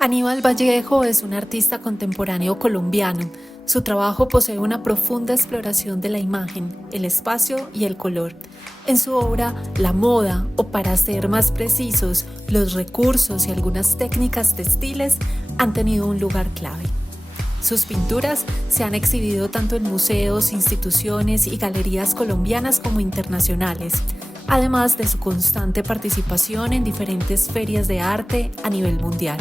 Aníbal Vallejo es un artista contemporáneo colombiano. Su trabajo posee una profunda exploración de la imagen, el espacio y el color. En su obra, la moda, o para ser más precisos, los recursos y algunas técnicas textiles han tenido un lugar clave. Sus pinturas se han exhibido tanto en museos, instituciones y galerías colombianas como internacionales, además de su constante participación en diferentes ferias de arte a nivel mundial.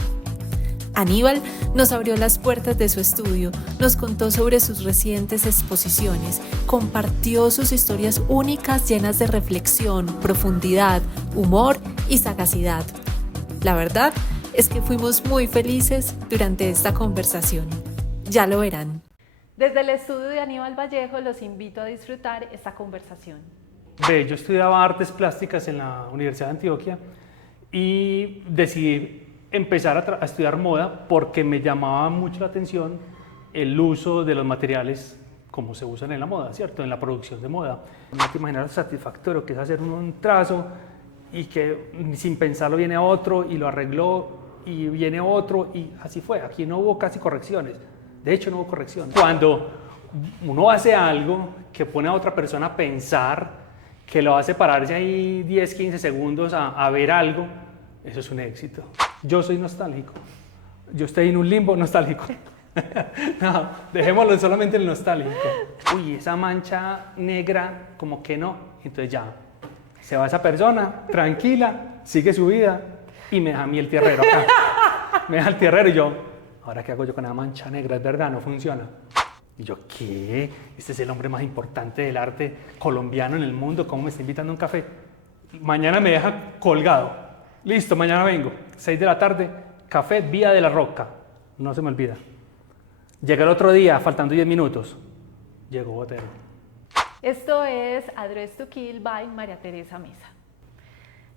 Aníbal nos abrió las puertas de su estudio, nos contó sobre sus recientes exposiciones, compartió sus historias únicas llenas de reflexión, profundidad, humor y sagacidad. La verdad es que fuimos muy felices durante esta conversación. Ya lo verán. Desde el estudio de Aníbal Vallejo los invito a disfrutar esta conversación. Yo estudiaba artes plásticas en la Universidad de Antioquia y decidí empezar a estudiar moda porque me llamaba mucho la atención el uso de los materiales como se usan en la moda, ¿cierto? En la producción de moda. No te imaginas lo satisfactorio que es hacer un trazo y que sin pensarlo viene otro y lo arregló y viene otro y así fue. Aquí no hubo casi correcciones. De hecho, no hubo correcciones. Cuando uno hace algo que pone a otra persona a pensar, que lo hace pararse ahí 10, 15 segundos a ver algo, eso es un éxito. Yo soy nostálgico. Yo estoy en un limbo nostálgico. No, dejémoslo solamente en el nostálgico. Uy, esa mancha negra, como que no. Entonces ya, se va esa persona, tranquila, sigue su vida y me deja a mí el tierrero acá. Me deja el tierrero y yo, ¿ahora qué hago yo con esa mancha negra? Es verdad, no funciona. Y yo, ¿qué? Este es el hombre más importante del arte colombiano en el mundo. ¿Cómo me está invitando a un café? Mañana me deja colgado. Listo, mañana vengo. 6 de la tarde, café Vía de la Roca. No se me olvida. Llega el otro día, faltando 10 minutos. Llegó Botero. Esto es Address to Kill by María Teresa Mesa.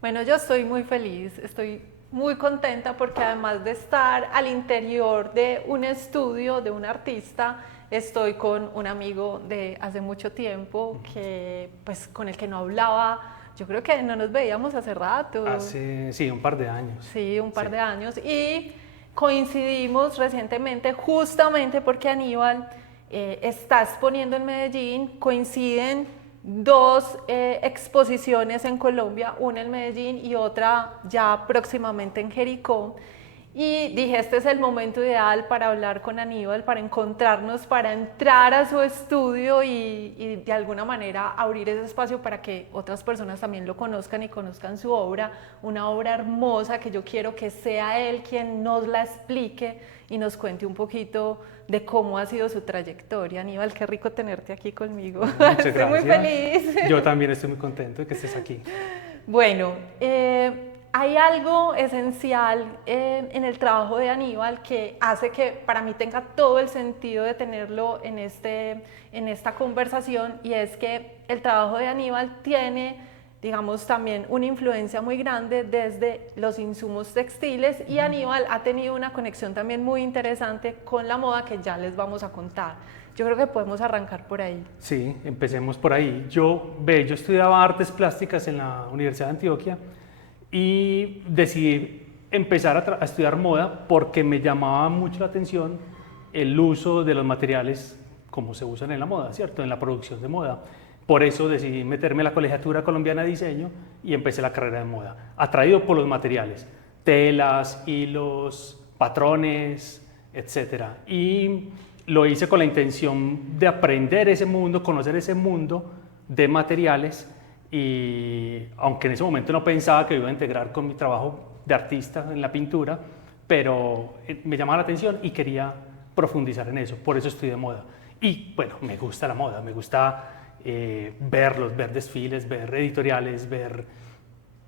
Bueno, yo estoy muy feliz, estoy muy contenta porque además de estar al interior de un estudio de un artista, estoy con un amigo de hace mucho tiempo que, pues, con el que no hablaba. Yo creo que no nos veíamos hace rato. Sí, un par de años. Sí, un par de años. Y coincidimos recientemente justamente porque Aníbal está exponiendo en Medellín. Coinciden dos exposiciones en Colombia, una en Medellín y otra ya próximamente en Jericó. Y dije, este es el momento ideal para hablar con Aníbal, para encontrarnos, para entrar a su estudio y de alguna manera abrir ese espacio para que otras personas también lo conozcan y conozcan su obra, una obra hermosa que yo quiero que sea él quien nos la explique y nos cuente un poquito de cómo ha sido su trayectoria. Aníbal, qué rico tenerte aquí conmigo. Muchas Estoy gracias. muy feliz. Yo también estoy muy contento de que estés aquí. Bueno, hay algo esencial en el trabajo de Aníbal que hace que para mí tenga todo el sentido de tenerlo en esta conversación, y es que el trabajo de Aníbal tiene, digamos, también una influencia muy grande desde los insumos textiles, y Aníbal ha tenido una conexión también muy interesante con la moda que ya les vamos a contar. Yo creo que podemos arrancar por ahí. Sí, empecemos por ahí. Yo estudiaba artes plásticas en la Universidad de Antioquia y decidí empezar a estudiar moda porque me llamaba mucho la atención el uso de los materiales como se usan en la moda, ¿cierto? En la producción de moda. Por eso decidí meterme en la Colegiatura Colombiana de Diseño y empecé la carrera de moda, atraído por los materiales, telas, hilos, patrones, etc. Y lo hice con la intención de aprender ese mundo, conocer ese mundo de materiales. Y aunque en ese momento no pensaba que iba a integrar con mi trabajo de artista en la pintura, pero me llamaba la atención y quería profundizar en eso, por eso estudié moda. Y bueno, me gusta la moda, me gusta ver desfiles, ver editoriales, ver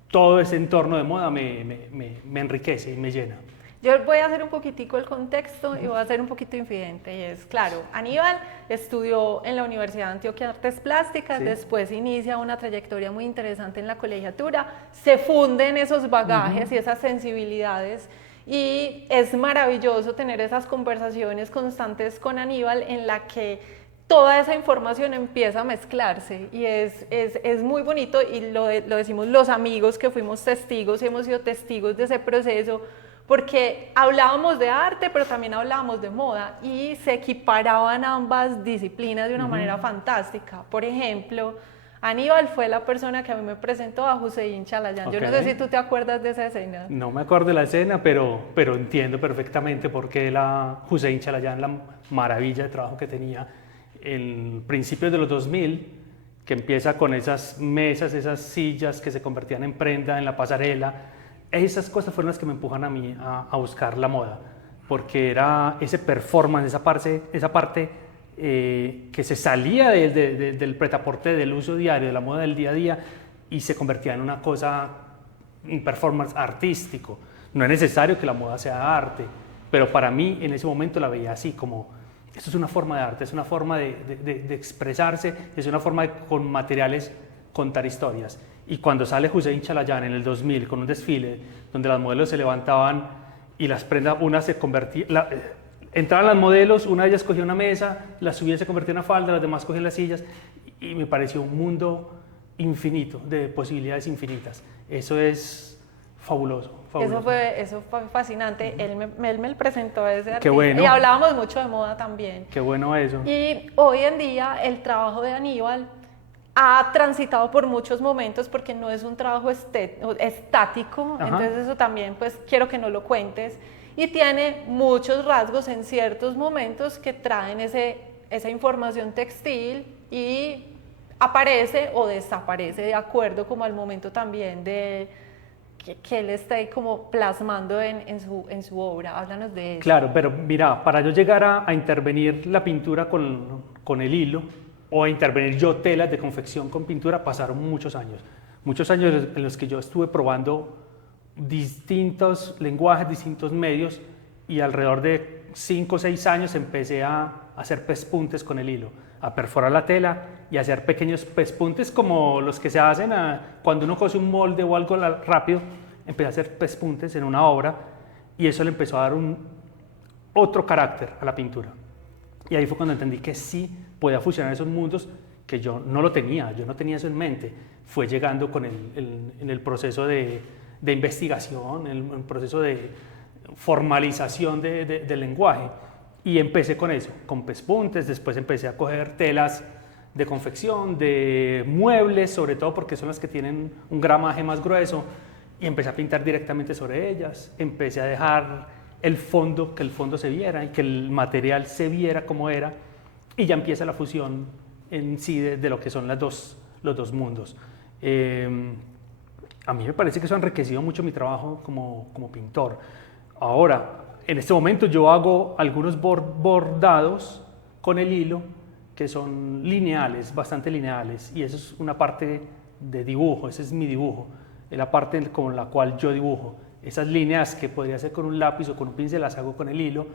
todo ese entorno de moda me enriquece y me llena. Yo voy a hacer un poquitico el contexto y voy a ser un poquito infidente, y es, claro, Aníbal estudió en la Universidad de Antioquia Artes Plásticas, sí. Después inicia una trayectoria muy interesante en la colegiatura, se funden esos bagajes y esas sensibilidades, y es maravilloso tener esas conversaciones constantes con Aníbal en la que toda esa información empieza a mezclarse, y es muy bonito, y lo decimos los amigos que fuimos testigos y hemos sido testigos de ese proceso, porque hablábamos de arte, pero también hablábamos de moda y se equiparaban ambas disciplinas de una manera fantástica. Por ejemplo, Aníbal fue la persona que a mí me presentó a Hussein Chalayan. Yo no sé si tú te acuerdas de esa escena. No me acuerdo de la escena, pero entiendo perfectamente por qué Hussein Chalayan, la maravilla de trabajo que tenía en principios de los 2000, que empieza con esas mesas, esas sillas que se convertían en prenda en la pasarela. Esas cosas fueron las que me empujan a mí a buscar la moda, porque era ese performance, esa parte que se salía del pretaporte, del uso diario, de la moda del día a día, y se convertía en una cosa, un performance artístico. No es necesario que la moda sea arte, pero para mí en ese momento la veía así, como esto es una forma de arte, es una forma de expresarse, es una forma de con materiales contar historias. Y cuando sale Hussein Chalayan en el 2000 con un desfile donde las modelos se levantaban y las prendas, una se convertía, entraban las modelos, una de ellas cogía una mesa, la subía y se convertía en una falda, las demás cogían las sillas, y me pareció un mundo infinito, de posibilidades infinitas. Eso es fabuloso. Eso fue fascinante. Él me presentó a ese artista. Qué bueno. Y hablábamos mucho de moda también. Qué bueno eso. Y hoy en día el trabajo de Aníbal ha transitado por muchos momentos porque no es un trabajo estático. Ajá. Entonces eso también pues quiero que nos lo cuentes. Y tiene muchos rasgos en ciertos momentos que traen esa información textil y aparece o desaparece de acuerdo como al momento también de que él está ahí como plasmando en su obra. Háblanos de eso. Claro, pero mira, para yo llegar a intervenir la pintura con el hilo o a intervenir yo telas de confección con pintura pasaron muchos años en los que yo estuve probando distintos lenguajes, distintos medios, y alrededor de 5 o 6 años empecé a hacer pespuntes con el hilo, a perforar la tela y a hacer pequeños pespuntes como los que se hacen cuando uno cose un molde o algo rápido. Empecé a hacer pespuntes en una obra y eso le empezó a dar otro carácter a la pintura. Y ahí fue cuando entendí que sí podía fusionar esos mundos que yo no lo tenía, yo no tenía eso en mente. Fue llegando en el proceso de investigación, en el proceso de formalización del lenguaje. Y empecé con eso, con pespuntes. Después empecé a coger telas de confección, de muebles, sobre todo porque son las que tienen un gramaje más grueso, y empecé a pintar directamente sobre ellas. Empecé a dejar el fondo, que el fondo se viera y que el material se viera como era, y ya empieza la fusión en sí de lo que son los dos mundos. A mí me parece que eso ha enriquecido mucho mi trabajo como pintor. Ahora, en este momento yo hago algunos bordados con el hilo que son lineales, bastante lineales, y eso es una parte de dibujo, ese es mi dibujo, es la parte con la cual yo dibujo. Esas líneas que podría hacer con un lápiz o con un pincel las hago con el hilo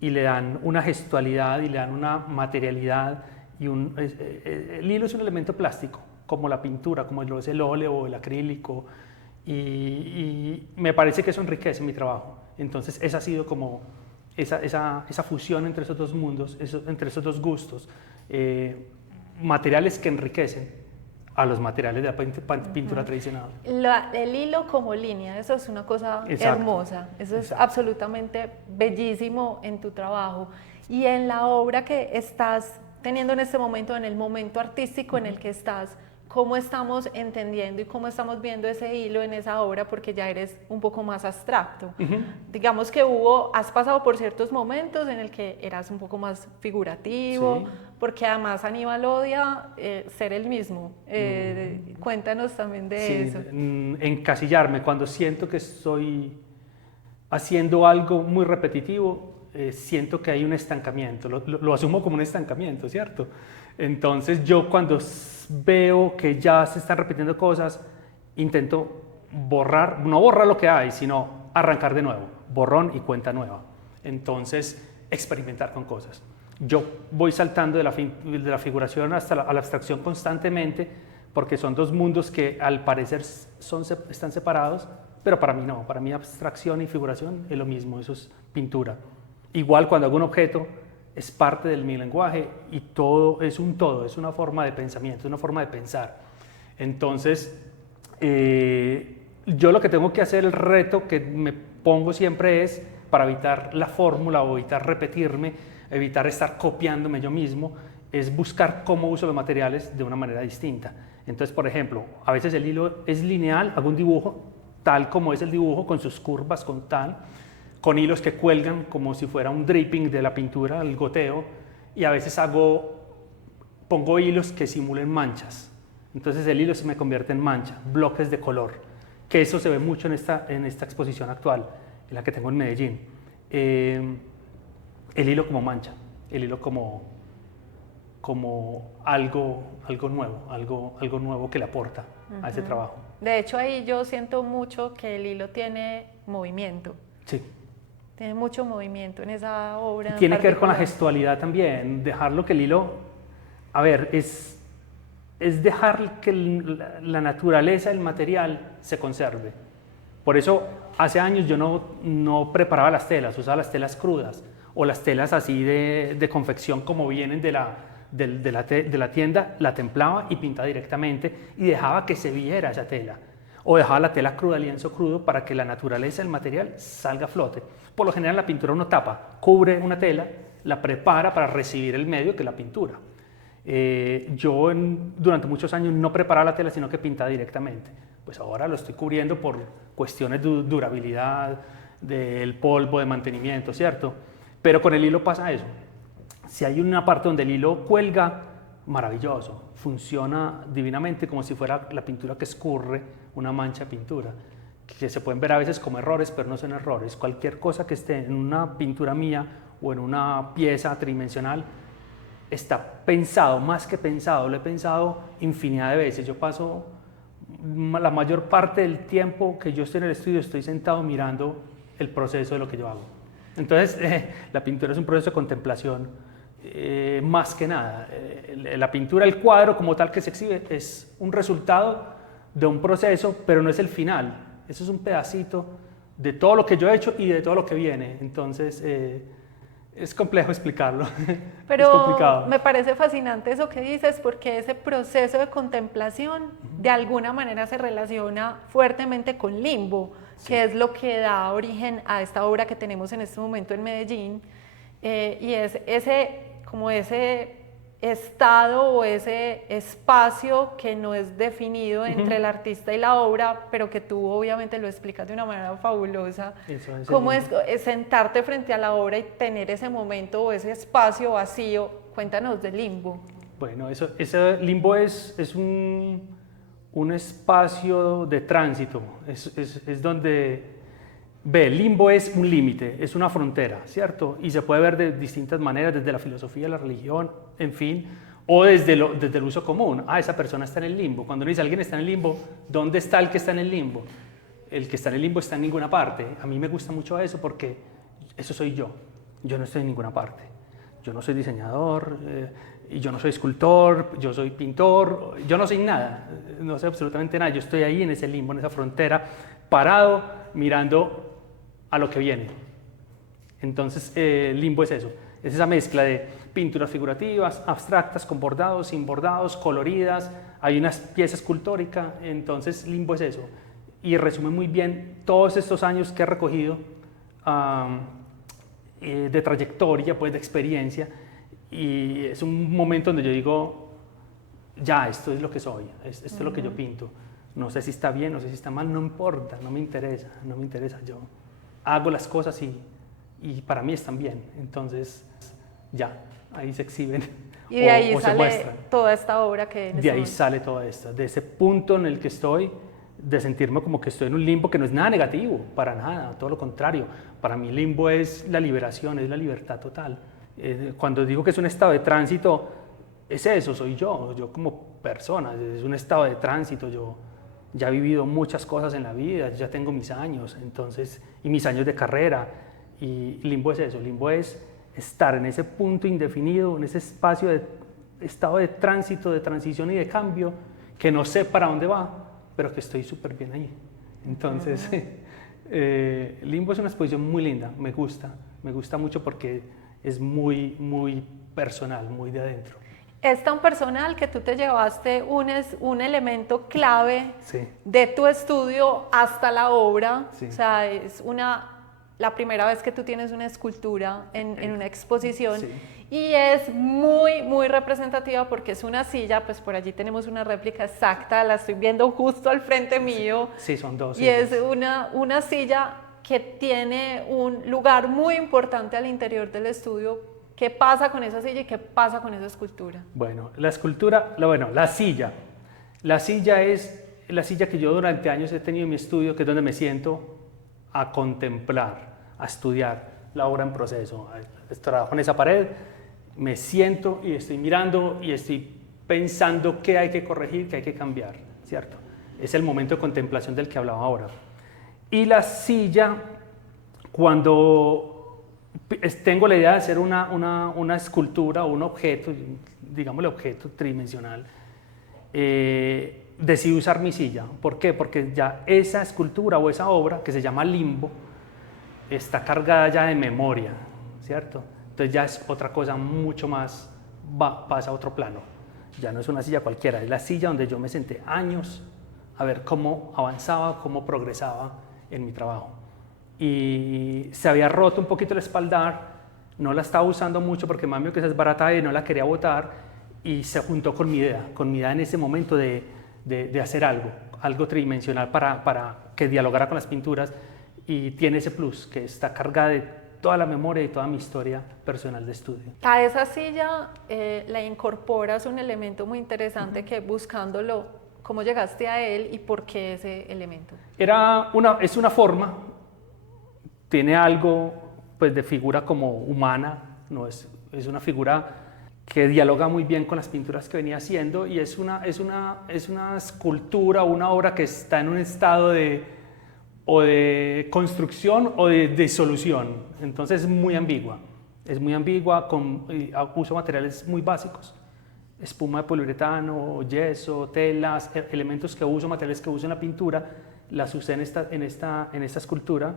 y le dan una gestualidad y le dan una materialidad. El hilo es un elemento plástico, como la pintura, como lo es el óleo o el acrílico, y me parece que eso enriquece mi trabajo. Entonces esa ha sido como esa fusión entre esos dos mundos, entre esos dos gustos, materiales que enriquecen a los materiales de la pintura tradicional. El hilo como línea, eso es una cosa hermosa, eso es absolutamente bellísimo en tu trabajo. Y en la obra que estás teniendo en este momento, en el momento artístico en el que estás, ¿cómo estamos entendiendo y cómo estamos viendo ese hilo en esa obra? Porque ya eres un poco más abstracto. Digamos que has pasado por ciertos momentos en el que eras un poco más figurativo, sí, porque además Aníbal odia ser el mismo. Cuéntanos también de eso. Encasillarme, cuando siento que estoy haciendo algo muy repetitivo, siento que hay un estancamiento, lo asumo como un estancamiento, ¿cierto? Entonces yo cuando veo que ya se están repitiendo cosas, intento no borrar lo que hay, sino arrancar de nuevo, borrón y cuenta nueva. Entonces, experimentar con cosas. Yo voy saltando de la figuración hasta la abstracción constantemente, porque son dos mundos que al parecer están separados, pero para mí no, para mí abstracción y figuración es lo mismo, eso es pintura. Igual cuando hago un objeto, es parte de mi lenguaje y todo, es una forma de pensamiento, es una forma de pensar. Entonces, yo lo que tengo que hacer, el reto que me pongo siempre es para evitar la fórmula o evitar repetirme, evitar estar copiándome yo mismo, es buscar cómo uso los materiales de una manera distinta. Entonces, por ejemplo, a veces el hilo es lineal, hago un dibujo tal como es el dibujo, con sus curvas, con hilos que cuelgan como si fuera un dripping de la pintura, el goteo, y a veces pongo hilos que simulen manchas. Entonces el hilo se me convierte en mancha, bloques de color, que eso se ve mucho en esta exposición actual, en la que tengo en Medellín. El hilo como mancha, el hilo como algo nuevo que le aporta a ese trabajo. De hecho, ahí yo siento mucho que el hilo tiene movimiento. Sí. Tiene mucho movimiento en esa obra. Tiene que ver con la gestualidad también, dejarlo que el hilo, a ver, es dejar que la naturaleza del material se conserve. Por eso hace años yo no preparaba las telas, usaba las telas crudas o las telas así de confección como vienen de la tienda, la templaba y pintaba directamente y dejaba que se viera esa tela. O dejaba la tela cruda, lienzo crudo, para que la naturaleza del material salga a flote. Por lo general la pintura uno tapa, cubre una tela, la prepara para recibir el medio que es la pintura. Yo durante muchos años no preparaba la tela, sino que pintaba directamente. Pues ahora lo estoy cubriendo por cuestiones de durabilidad, del polvo, de mantenimiento, ¿cierto? Pero con el hilo pasa eso. Si hay una parte donde el hilo cuelga, maravilloso, funciona divinamente como si fuera la pintura que escurre, una mancha de pintura, que se pueden ver a veces como errores, pero no son errores. Cualquier cosa que esté en una pintura mía o en una pieza tridimensional está pensado, más que pensado, lo he pensado infinidad de veces. Yo paso la mayor parte del tiempo que yo estoy en el estudio, estoy sentado mirando el proceso de lo que yo hago. Entonces, la pintura es un proceso de contemplación, más que nada. La pintura, el cuadro como tal que se exhibe, es un resultado de un proceso, pero no es el final. Eso es un pedacito de todo lo que yo he hecho y de todo lo que viene. Entonces, es complejo explicarlo. Pero es complicado. Me parece fascinante eso que dices, porque ese proceso de contemplación de alguna manera se relaciona fuertemente con Limbo, sí, que es lo que da origen a esta obra que tenemos en este momento en Medellín, y es ese estado o ese espacio que no es definido entre el artista y la obra, pero que tú obviamente lo explicas de una manera fabulosa. ¿Cómo es sentarte frente a la obra y tener ese momento o ese espacio vacío? Cuéntanos del Limbo. Bueno, ese Limbo es un espacio de tránsito, es donde... El limbo es un límite, es una frontera, ¿cierto? Y se puede ver de distintas maneras, desde la filosofía, la religión, en fin, o desde el uso común. Esa persona está en el limbo. Cuando uno dice alguien está en el limbo, ¿dónde está el que está en el limbo? El que está en el limbo está en ninguna parte. A mí me gusta mucho eso porque eso soy yo. Yo no estoy en ninguna parte. Yo no soy diseñador, y yo no soy escultor, yo soy pintor, yo no soy nada, no soy absolutamente nada. Yo estoy ahí en ese limbo, en esa frontera, parado, mirando a lo que viene. Entonces, Limbo es eso, es esa mezcla de pinturas figurativas, abstractas, con bordados, sin bordados, coloridas, hay una pieza escultórica. Entonces Limbo es eso, y resume muy bien todos estos años que he recogido de trayectoria, pues de experiencia, y es un momento donde yo digo, ya, esto es lo que soy, esto es lo que yo pinto. No sé si está bien, no sé si está mal, no importa, no me interesa, yo hago las cosas y para mí están bien. Entonces, ya, ahí se exhiben. Y de ahí sale toda esta obra que... De ahí sale toda esta, de ese punto en el que estoy, de sentirme como que estoy en un limbo que no es nada negativo, para nada, todo lo contrario. Para mí Limbo es la liberación, es la libertad total. Cuando digo que es un estado de tránsito, es eso, soy yo como persona, es un estado de tránsito. Yo ya he vivido muchas cosas en la vida, ya tengo mis años, entonces, y mis años de carrera, y Limbo es eso, Limbo es estar en ese punto indefinido, en ese espacio de estado de tránsito, de transición y de cambio, que no sé para dónde va, pero que estoy súper bien ahí. Entonces, Limbo es una exposición muy linda, me gusta mucho porque es muy, muy personal, muy de adentro. Es tan personal que tú te llevaste un elemento clave, sí, de tu estudio hasta la obra. Sí. O sea, es una la primera vez que tú tienes una escultura en una exposición, Sí. y es muy, muy representativa porque es una silla, pues por allí tenemos una réplica exacta, la estoy viendo justo al frente mío. Sí, son dos. Y es una silla que tiene un lugar muy importante al interior del estudio. ¿Qué pasa con esa silla y qué pasa con esa escultura? Bueno, la escultura, la silla. La silla es la silla que yo durante años he tenido en mi estudio, que es donde me siento a contemplar, a estudiar la obra en proceso. Trabajo en esa pared, me siento y estoy mirando y estoy pensando qué hay que corregir, qué hay que cambiar, ¿cierto? Es el momento de contemplación del que hablaba ahora. Y la silla, cuando tengo la idea de hacer una escultura o un objeto, digámosle objeto tridimensional, decidí usar mi silla. ¿Por qué? Porque ya esa escultura o esa obra, que se llama Limbo, está cargada ya de memoria, ¿cierto? Entonces ya es otra cosa mucho más, pasa a otro plano. Ya no es una silla cualquiera, es la silla donde yo me senté años a ver cómo avanzaba, cómo progresaba en mi trabajo. Y se había roto un poquito el espaldar, no la estaba usando mucho porque mami que es barata y no la quería botar, y se juntó con mi idea en ese momento de hacer algo tridimensional para que dialogara con las pinturas, y tiene ese plus, que está cargada de toda la memoria y toda mi historia personal de estudio. A esa silla le incorporas un elemento muy interesante que buscándolo, ¿cómo llegaste a él y por qué ese elemento? Es una forma, tiene algo pues, de figura como humana, no es una figura que dialoga muy bien con las pinturas que venía haciendo, y es una escultura, una obra que está en un estado de construcción o de disolución. Entonces es muy ambigua, uso materiales muy básicos, espuma de poliuretano, yeso, telas, materiales que uso en la pintura, las usé en esta escultura,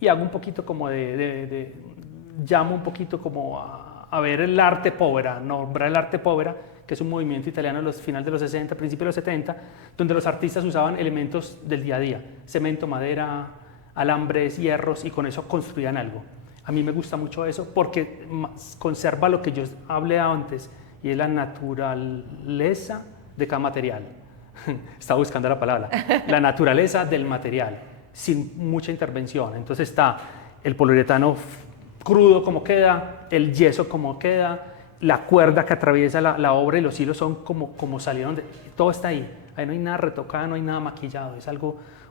y hago un poquito como llamo un poquito como a ver el arte povera, nombrar el arte povera, que es un movimiento italiano de los finales de los 60, principios de los 70, donde los artistas usaban elementos del día a día, cemento, madera, alambres, hierros, y con eso construían algo. A mí me gusta mucho eso porque conserva lo que yo hablé antes, y es la naturaleza de cada material. Estaba buscando la palabra. La naturaleza del material, sin mucha intervención. Entonces está el poliuretano crudo como queda, el yeso como queda, la cuerda que atraviesa la obra y los hilos son como salieron, todo está ahí. Ahí no hay nada retocado, no hay nada maquillado, es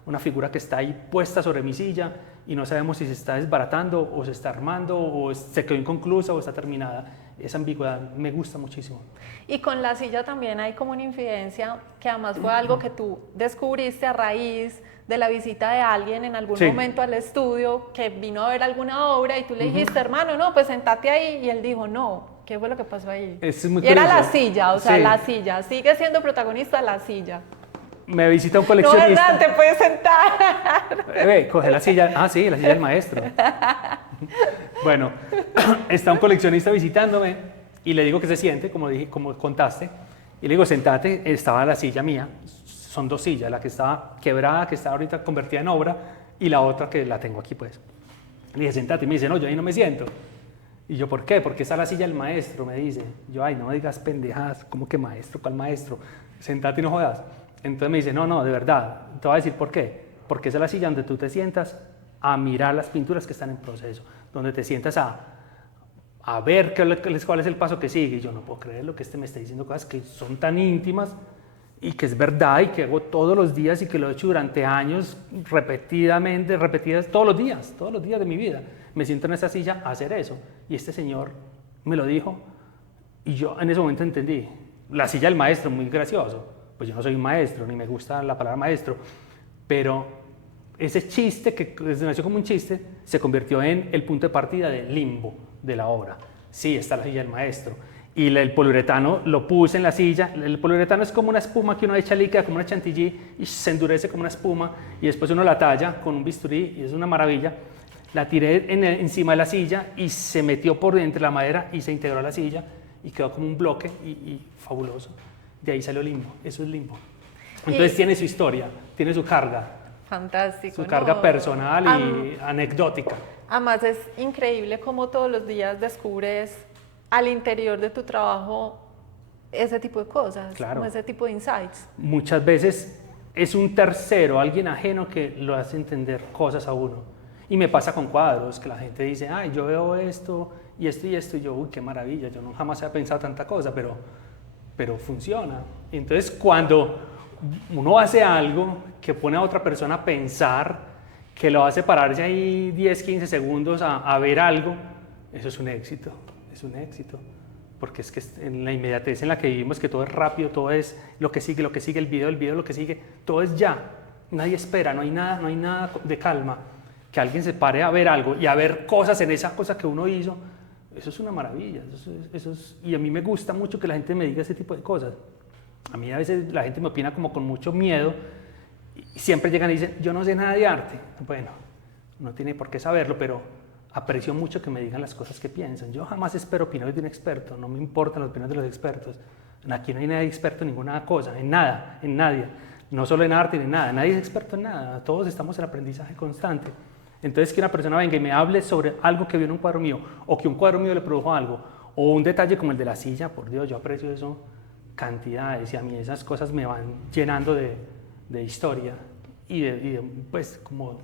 una figura que está ahí puesta sobre mi silla y no sabemos si se está desbaratando o se está armando o se quedó inconclusa o está terminada. Esa ambigüedad me gusta muchísimo. Y con la silla también hay como una infidencia que además fue algo que tú descubriste a raíz de la visita de alguien en algún momento al estudio que vino a ver alguna obra y tú le dijiste, hermano, no, pues sentate ahí, y él dijo, no. ¿Qué fue lo que pasó ahí? Es muy y era curioso. la silla, o sea, la silla, sigue siendo protagonista la silla. Me visita un coleccionista. No, ¿verdad? Te puedes sentar. Coge la silla. Sí, la silla del maestro. Bueno, está un coleccionista visitándome y le digo que se siente, como contaste, y le digo, sentate. Estaba la silla mía, son dos sillas, la que estaba quebrada, que está ahorita convertida en obra, y la otra que la tengo aquí, pues. Le dije, sentate, y me dice, no, yo ahí no me siento. Y yo, ¿por qué? Porque está la silla del maestro, me dice. Yo, ay, no me digas pendejadas, ¿cómo que maestro? ¿Cuál maestro? Sentate y no jodas. Entonces me dice, no, de verdad, te voy a decir por qué. Porque esa es la silla donde tú te sientas a mirar las pinturas que están en proceso, donde te sientas a ver cuál es el paso que sigue. Y yo no puedo creer lo que me está diciendo, cosas que son tan íntimas y que es verdad y que hago todos los días y que lo he hecho durante años repetidas todos los días de mi vida. Me siento en esa silla a hacer eso. Y este señor me lo dijo y yo en ese momento entendí. La silla del maestro, muy gracioso. Pues yo no soy un maestro, ni me gusta la palabra maestro, pero ese chiste, que nació como un chiste, se convirtió en el punto de partida del limbo de la obra. Sí, está la silla del maestro. Y el poliuretano lo puse en la silla. El poliuretano es como una espuma que uno echa líquida, como una chantilly, y se endurece como una espuma, y después uno la talla con un bisturí, y es una maravilla. La tiré encima de la silla, y se metió por entre la madera, y se integró a la silla, y quedó como un bloque, y fabuloso. De ahí salió Limbo, eso es Limbo. Entonces tiene su historia, tiene su carga. Fantástico. Su carga personal y anecdótica. Además es increíble cómo todos los días descubres al interior de tu trabajo ese tipo de cosas, claro, como ese tipo de insights. Muchas veces es un tercero, alguien ajeno que lo hace entender cosas a uno. Y me pasa con cuadros, que la gente dice, ay, yo veo esto y esto y esto, y yo, uy, qué maravilla, yo no jamás había pensado tanta cosa, pero funciona. Y entonces cuando uno hace algo que pone a otra persona a pensar, que lo hace pararse ahí 10, 15 segundos a ver algo, eso es un éxito, porque es que en la inmediatez en la que vivimos, que todo es rápido, todo es lo que sigue, el video, lo que sigue, todo es ya, nadie espera, no hay nada de calma. Que alguien se pare a ver algo y a ver cosas en esa cosa que uno hizo, eso es una maravilla, y a mí me gusta mucho que la gente me diga ese tipo de cosas. A mí a veces la gente me opina como con mucho miedo, y siempre llegan y dicen, yo no sé nada de arte. Bueno, no tiene por qué saberlo, pero aprecio mucho que me digan las cosas que piensan. Yo jamás espero opiniones de un experto, no me importan las opiniones de los expertos. Aquí no hay nadie experto en ninguna cosa, en nada, en nadie. No solo en arte, ni en nada, nadie es experto en nada, todos estamos en aprendizaje constante. Entonces que una persona venga y me hable sobre algo que vio en un cuadro mío, o que un cuadro mío le produjo algo, o un detalle como el de la silla, por Dios, yo aprecio eso cantidades, y a mí esas cosas me van llenando de historia y de, pues como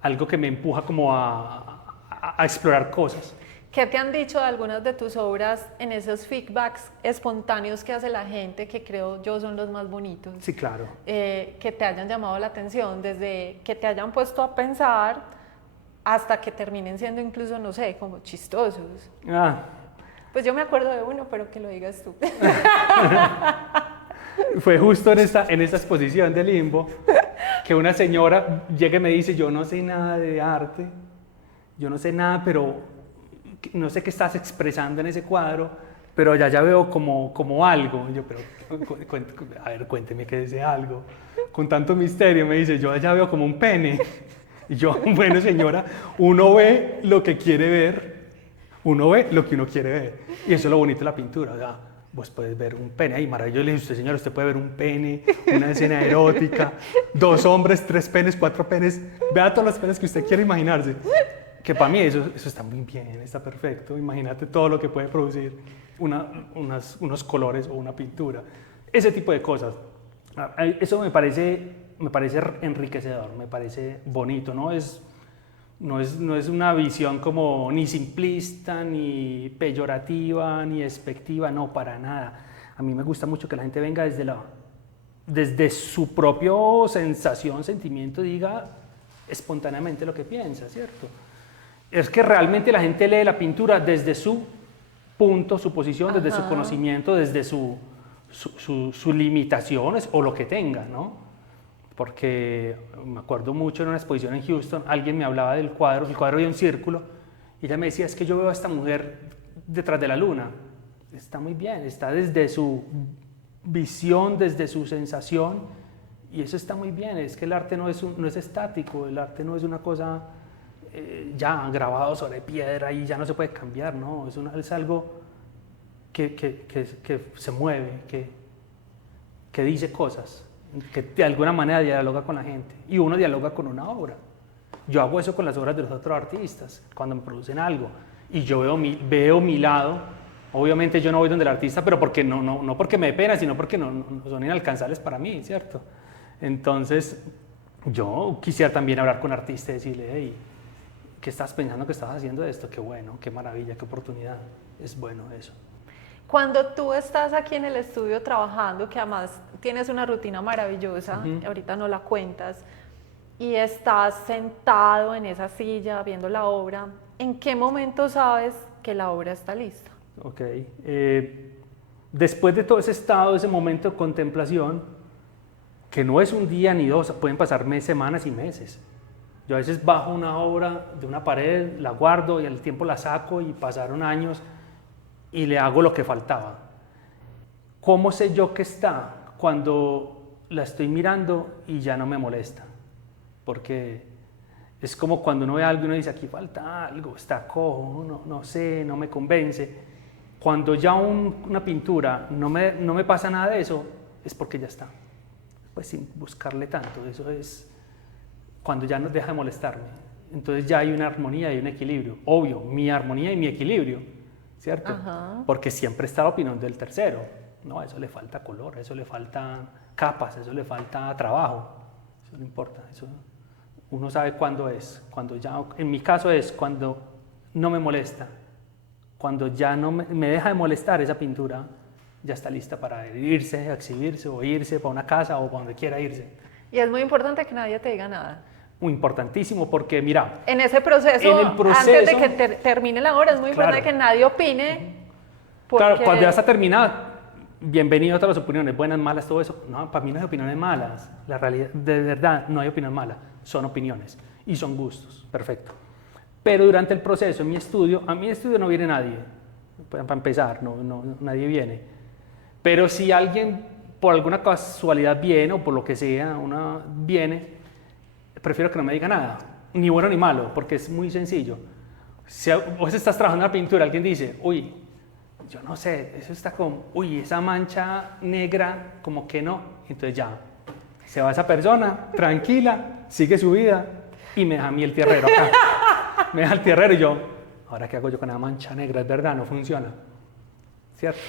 algo que me empuja como a explorar cosas. ¿Qué te han dicho de algunas de tus obras en esos feedbacks espontáneos que hace la gente, que creo yo son los más bonitos? Sí, claro. Que te hayan llamado la atención, desde que te hayan puesto a pensar hasta que terminen siendo incluso, no sé, como chistosos. Pues yo me acuerdo de uno, pero que lo digas tú. Fue justo en esta exposición de Limbo que una señora llega y me dice, yo no sé nada de arte, yo no sé nada, pero no sé qué estás expresando en ese cuadro, pero ya veo como algo. Y yo, pero a ver, cuénteme qué es ese algo. Con tanto misterio me dice, yo ya veo como un pene. Y yo, bueno señora, uno ve lo que quiere ver, uno ve lo que uno quiere ver. Y eso es lo bonito de la pintura, o sea, vos puedes ver un pene, ahí maravilloso, le dice usted, señor, usted puede ver un pene, una escena erótica, 2 hombres, 3 penes, 4 penes, vea todos los penes que usted quiera imaginarse. Que para mí eso está muy bien, está perfecto. Imagínate todo lo que puede producir unos colores o una pintura. Ese tipo de cosas. Eso me parece enriquecedor, me parece bonito. No es una visión como ni simplista, ni peyorativa, ni despectiva, no, para nada. A mí me gusta mucho que la gente venga desde su propio sensación, sentimiento, diga espontáneamente lo que piensa, ¿cierto? Es que realmente la gente lee la pintura desde su punto, su posición, desde su conocimiento, desde sus limitaciones o lo que tenga, ¿no? Porque me acuerdo mucho en una exposición en Houston, alguien me hablaba del cuadro, el cuadro había un círculo, y ella me decía, es que yo veo a esta mujer detrás de la luna. Está muy bien, está desde su visión, desde su sensación, y eso está muy bien. Es que el arte no es estático, el arte no es una cosa ya grabado sobre piedra y ya no se puede cambiar, ¿no? Es algo que se mueve, que dice cosas, que de alguna manera dialoga con la gente, y uno dialoga con una obra. Yo hago eso con las obras de los otros artistas, cuando me producen algo, y yo veo mi lado. Obviamente yo no voy donde el artista, pero porque no porque me dé pena, sino porque no son inalcanzables para mí, ¿cierto? Entonces, yo quisiera también hablar con artistas y decirle, hey, ¿qué estás pensando que estás haciendo esto? Qué bueno, qué maravilla, qué oportunidad. Es bueno eso. Cuando tú estás aquí en el estudio trabajando, que además tienes una rutina maravillosa, ahorita no la cuentas, y estás sentado en esa silla viendo la obra, ¿en qué momento sabes que la obra está lista? Ok. Después de todo ese estado, ese momento de contemplación, que no es un día ni 2, pueden pasar semanas y meses. Yo a veces bajo una obra de una pared, la guardo y al tiempo la saco y pasaron años y le hago lo que faltaba. ¿Cómo sé yo que está? Cuando la estoy mirando y ya no me molesta. Porque es como cuando uno ve algo y uno dice, aquí falta algo, está cojo, no sé, no me convence. Cuando ya una pintura no me pasa nada de eso, es porque ya está. Pues sin buscarle tanto, eso es cuando ya no deja de molestarme. Entonces ya hay una armonía y un equilibrio. Obvio, mi armonía y mi equilibrio, ¿cierto? Ajá. Porque siempre está la opinión del tercero. No, a eso le falta color, a eso le falta capas, a eso le falta trabajo. Eso no importa, eso uno sabe cuándo es. Cuando ya, en mi caso es cuando no me molesta, cuando ya no me deja de molestar esa pintura, ya está lista para irse, exhibirse o irse para una casa o para donde quiera irse. Y es muy importante que nadie te diga nada. Muy importantísimo porque, mira, En ese proceso, en el proceso antes de que termine la obra, es muy importante que nadie opine. Claro, cuando ya está terminada, bienvenido a todas las opiniones, buenas, malas, todo eso. No, para mí no hay opiniones malas. La realidad, de verdad, no hay opinión mala. Son opiniones y son gustos. Perfecto. Pero durante el proceso, en mi estudio, a mi estudio no viene nadie. Para empezar, nadie viene. Pero si alguien por alguna casualidad viene o por lo que sea, viene, prefiero que no me diga nada, ni bueno ni malo, porque es muy sencillo. Si vos estás trabajando en la pintura, alguien dice, uy, yo no sé, eso está como, uy, esa mancha negra, como que no, entonces ya, se va esa persona, tranquila, sigue su vida y me deja a mí el tierrero acá. Me deja el tierrero y yo, ¿ahora qué hago yo con la mancha negra? Es verdad, no funciona, ¿cierto?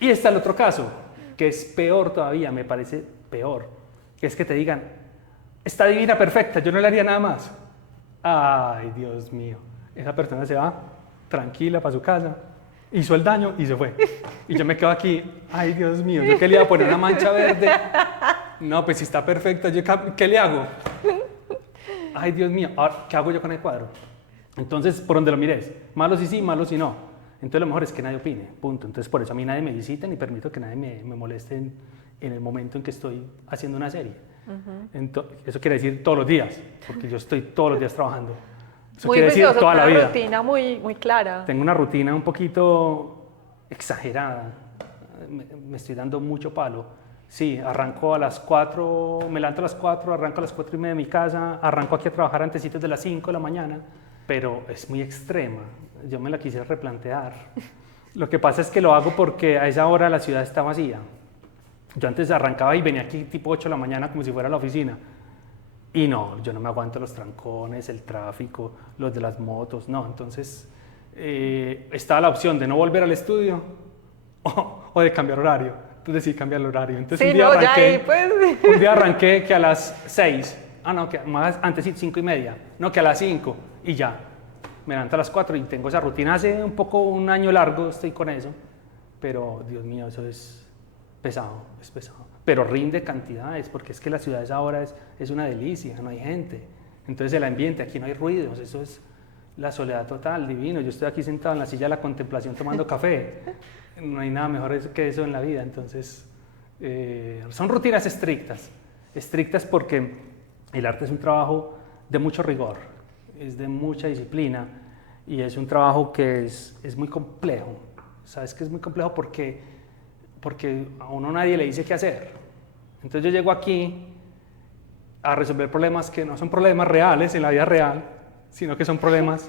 Y está el otro caso, que es peor todavía, me parece peor, que es que te digan, está divina, perfecta, yo no le haría nada más. Ay, Dios mío, esa persona se va tranquila para su casa, hizo el daño y se fue. Y yo me quedo aquí, ay, Dios mío, ¿yo qué le iba a poner una mancha verde? No, pues si está perfecta, ¿qué le hago? Ay, Dios mío, ahora, ¿qué hago yo con el cuadro? Entonces, por donde lo mires, malos y sí, malos y no. Entonces lo mejor es que nadie opine, punto. Entonces por eso a mí nadie me visita ni permito que nadie me moleste en el momento en que estoy haciendo una serie. Eso quiere decir todos los días, porque yo estoy todos los días trabajando. Eso muy quiere decir toda la vida. Una rutina muy clara. Tengo una rutina un poquito exagerada, me estoy dando mucho palo. Sí, arranco a las 4, me levanto a las 4, arranco a las 4:30 de mi casa, arranco aquí a trabajar antecitos de las 5 de la mañana, pero es muy extrema. Yo me la quisiera replantear. Lo que pasa es que lo hago porque a esa hora la ciudad está vacía. Yo antes arrancaba y venía aquí tipo 8 de la mañana como si fuera a la oficina. Y no, yo no me aguanto los trancones, el tráfico, los de las motos, no. Entonces estaba la opción de no volver al estudio o de cambiar horario. Entonces decidí cambiar el horario. Entonces sí, un día arranqué que a las 6, que más antes sí, 5:30, no, que a las 5 y ya. Me levanto a las 4 y tengo esa rutina hace un año largo, estoy con eso, pero Dios mío, eso es pesado, es pesado. Pero rinde cantidades, porque es que las ciudades ahora es una delicia, no hay gente. Entonces el ambiente, aquí no hay ruidos, eso es la soledad total, divino. Yo estoy aquí sentado en la silla de la contemplación tomando café, no hay nada mejor que eso en la vida. Entonces son rutinas estrictas porque el arte es un trabajo de mucho rigor. Es de mucha disciplina y es un trabajo que es muy complejo. ¿Sabes que es muy complejo? Porque a uno nadie le dice qué hacer. Entonces yo llego aquí a resolver problemas que no son problemas reales en la vida real, sino que son problemas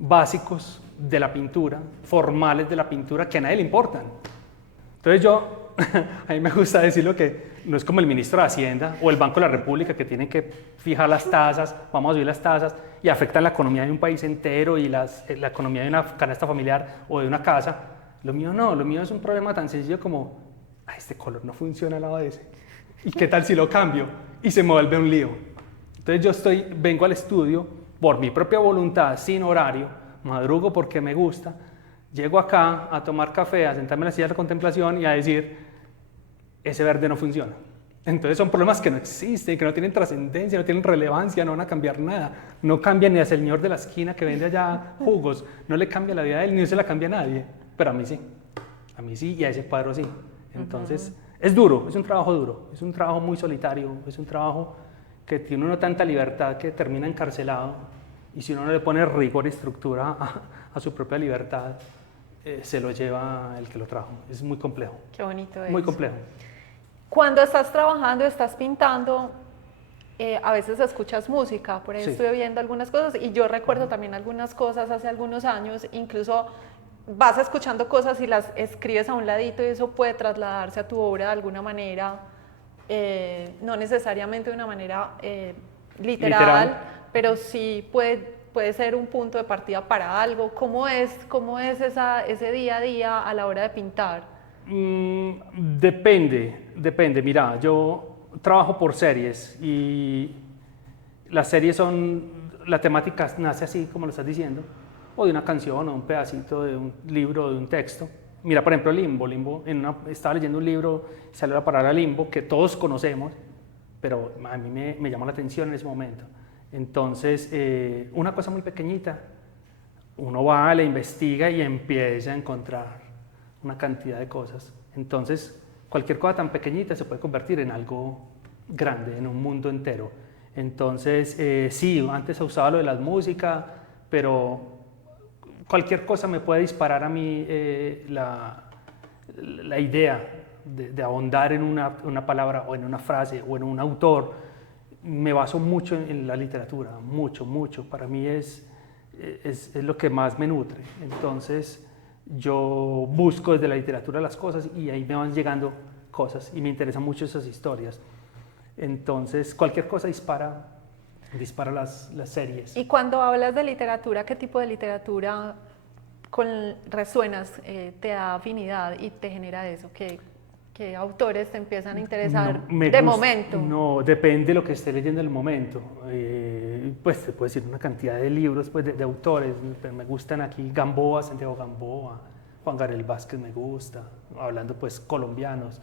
básicos de la pintura, formales de la pintura, que a nadie le importan. Entonces a mí me gusta decirlo que no es como el ministro de Hacienda o el Banco de la República que tienen que fijar las tasas, vamos a subir las tasas y afectan la economía de un país entero y la economía de una canasta familiar o de una casa. Lo mío no, lo mío es un problema tan sencillo como, este color no funciona al lado de ese. ¿Y qué tal si lo cambio? Y se me vuelve un lío. Entonces vengo al estudio por mi propia voluntad, sin horario, madrugo porque me gusta, llego acá a tomar café, a sentarme en la silla de la contemplación y a decir, ese verde no funciona. Entonces son problemas que no existen, que no tienen trascendencia, no tienen relevancia, no van a cambiar nada. No cambia ni al señor de la esquina que vende allá jugos, no le cambia la vida a él, ni se la cambia a nadie. Pero a mí sí y a ese cuadro sí. Entonces es duro, es un trabajo duro, es un trabajo muy solitario, es un trabajo que tiene uno tanta libertad que termina encarcelado y si uno no le pone rigor y estructura a su propia libertad, se lo lleva el que lo trajo. Es muy complejo. Qué bonito es. Muy complejo. Cuando estás trabajando, estás pintando, a veces escuchas música, por ahí Sí. estuve viendo algunas cosas y yo recuerdo también algunas cosas hace algunos años, incluso vas escuchando cosas y las escribes a un ladito y eso puede trasladarse a tu obra de alguna manera, no necesariamente de una manera literal, pero sí puede ser un punto de partida para algo. ¿Cómo es ese día a día a la hora de pintar? Depende. Mira, yo trabajo por series y las series la temática nace así, como lo estás diciendo, o de una canción, o un pedacito de un libro, o de un texto. Mira, por ejemplo, Limbo. Estaba leyendo un libro, salió la palabra limbo, que todos conocemos, pero a mí me llamó la atención en ese momento. Entonces, una cosa muy pequeñita, uno va, la investiga y empieza a encontrar una cantidad de cosas. Entonces, cualquier cosa tan pequeñita se puede convertir en algo grande, en un mundo entero. Entonces, sí, antes usaba lo de la música, pero cualquier cosa me puede disparar a mí la idea de ahondar en una palabra o en una frase o en un autor. Me baso mucho en la literatura, mucho. Para mí es lo que más me nutre. Entonces, yo busco desde la literatura las cosas y ahí me van llegando cosas y me interesan mucho esas historias. Entonces, cualquier cosa dispara las series. Y cuando hablas de literatura, ¿qué tipo de literatura resuenas, te da afinidad y te genera eso? ¿Qué autores te empiezan a interesar momento? No, depende de lo que esté leyendo en el momento. Pues te puedo decir una cantidad de libros pues, de autores. Me gustan aquí Gamboa, Santiago Gamboa, Juan Gabriel Vázquez me gusta, hablando pues colombianos.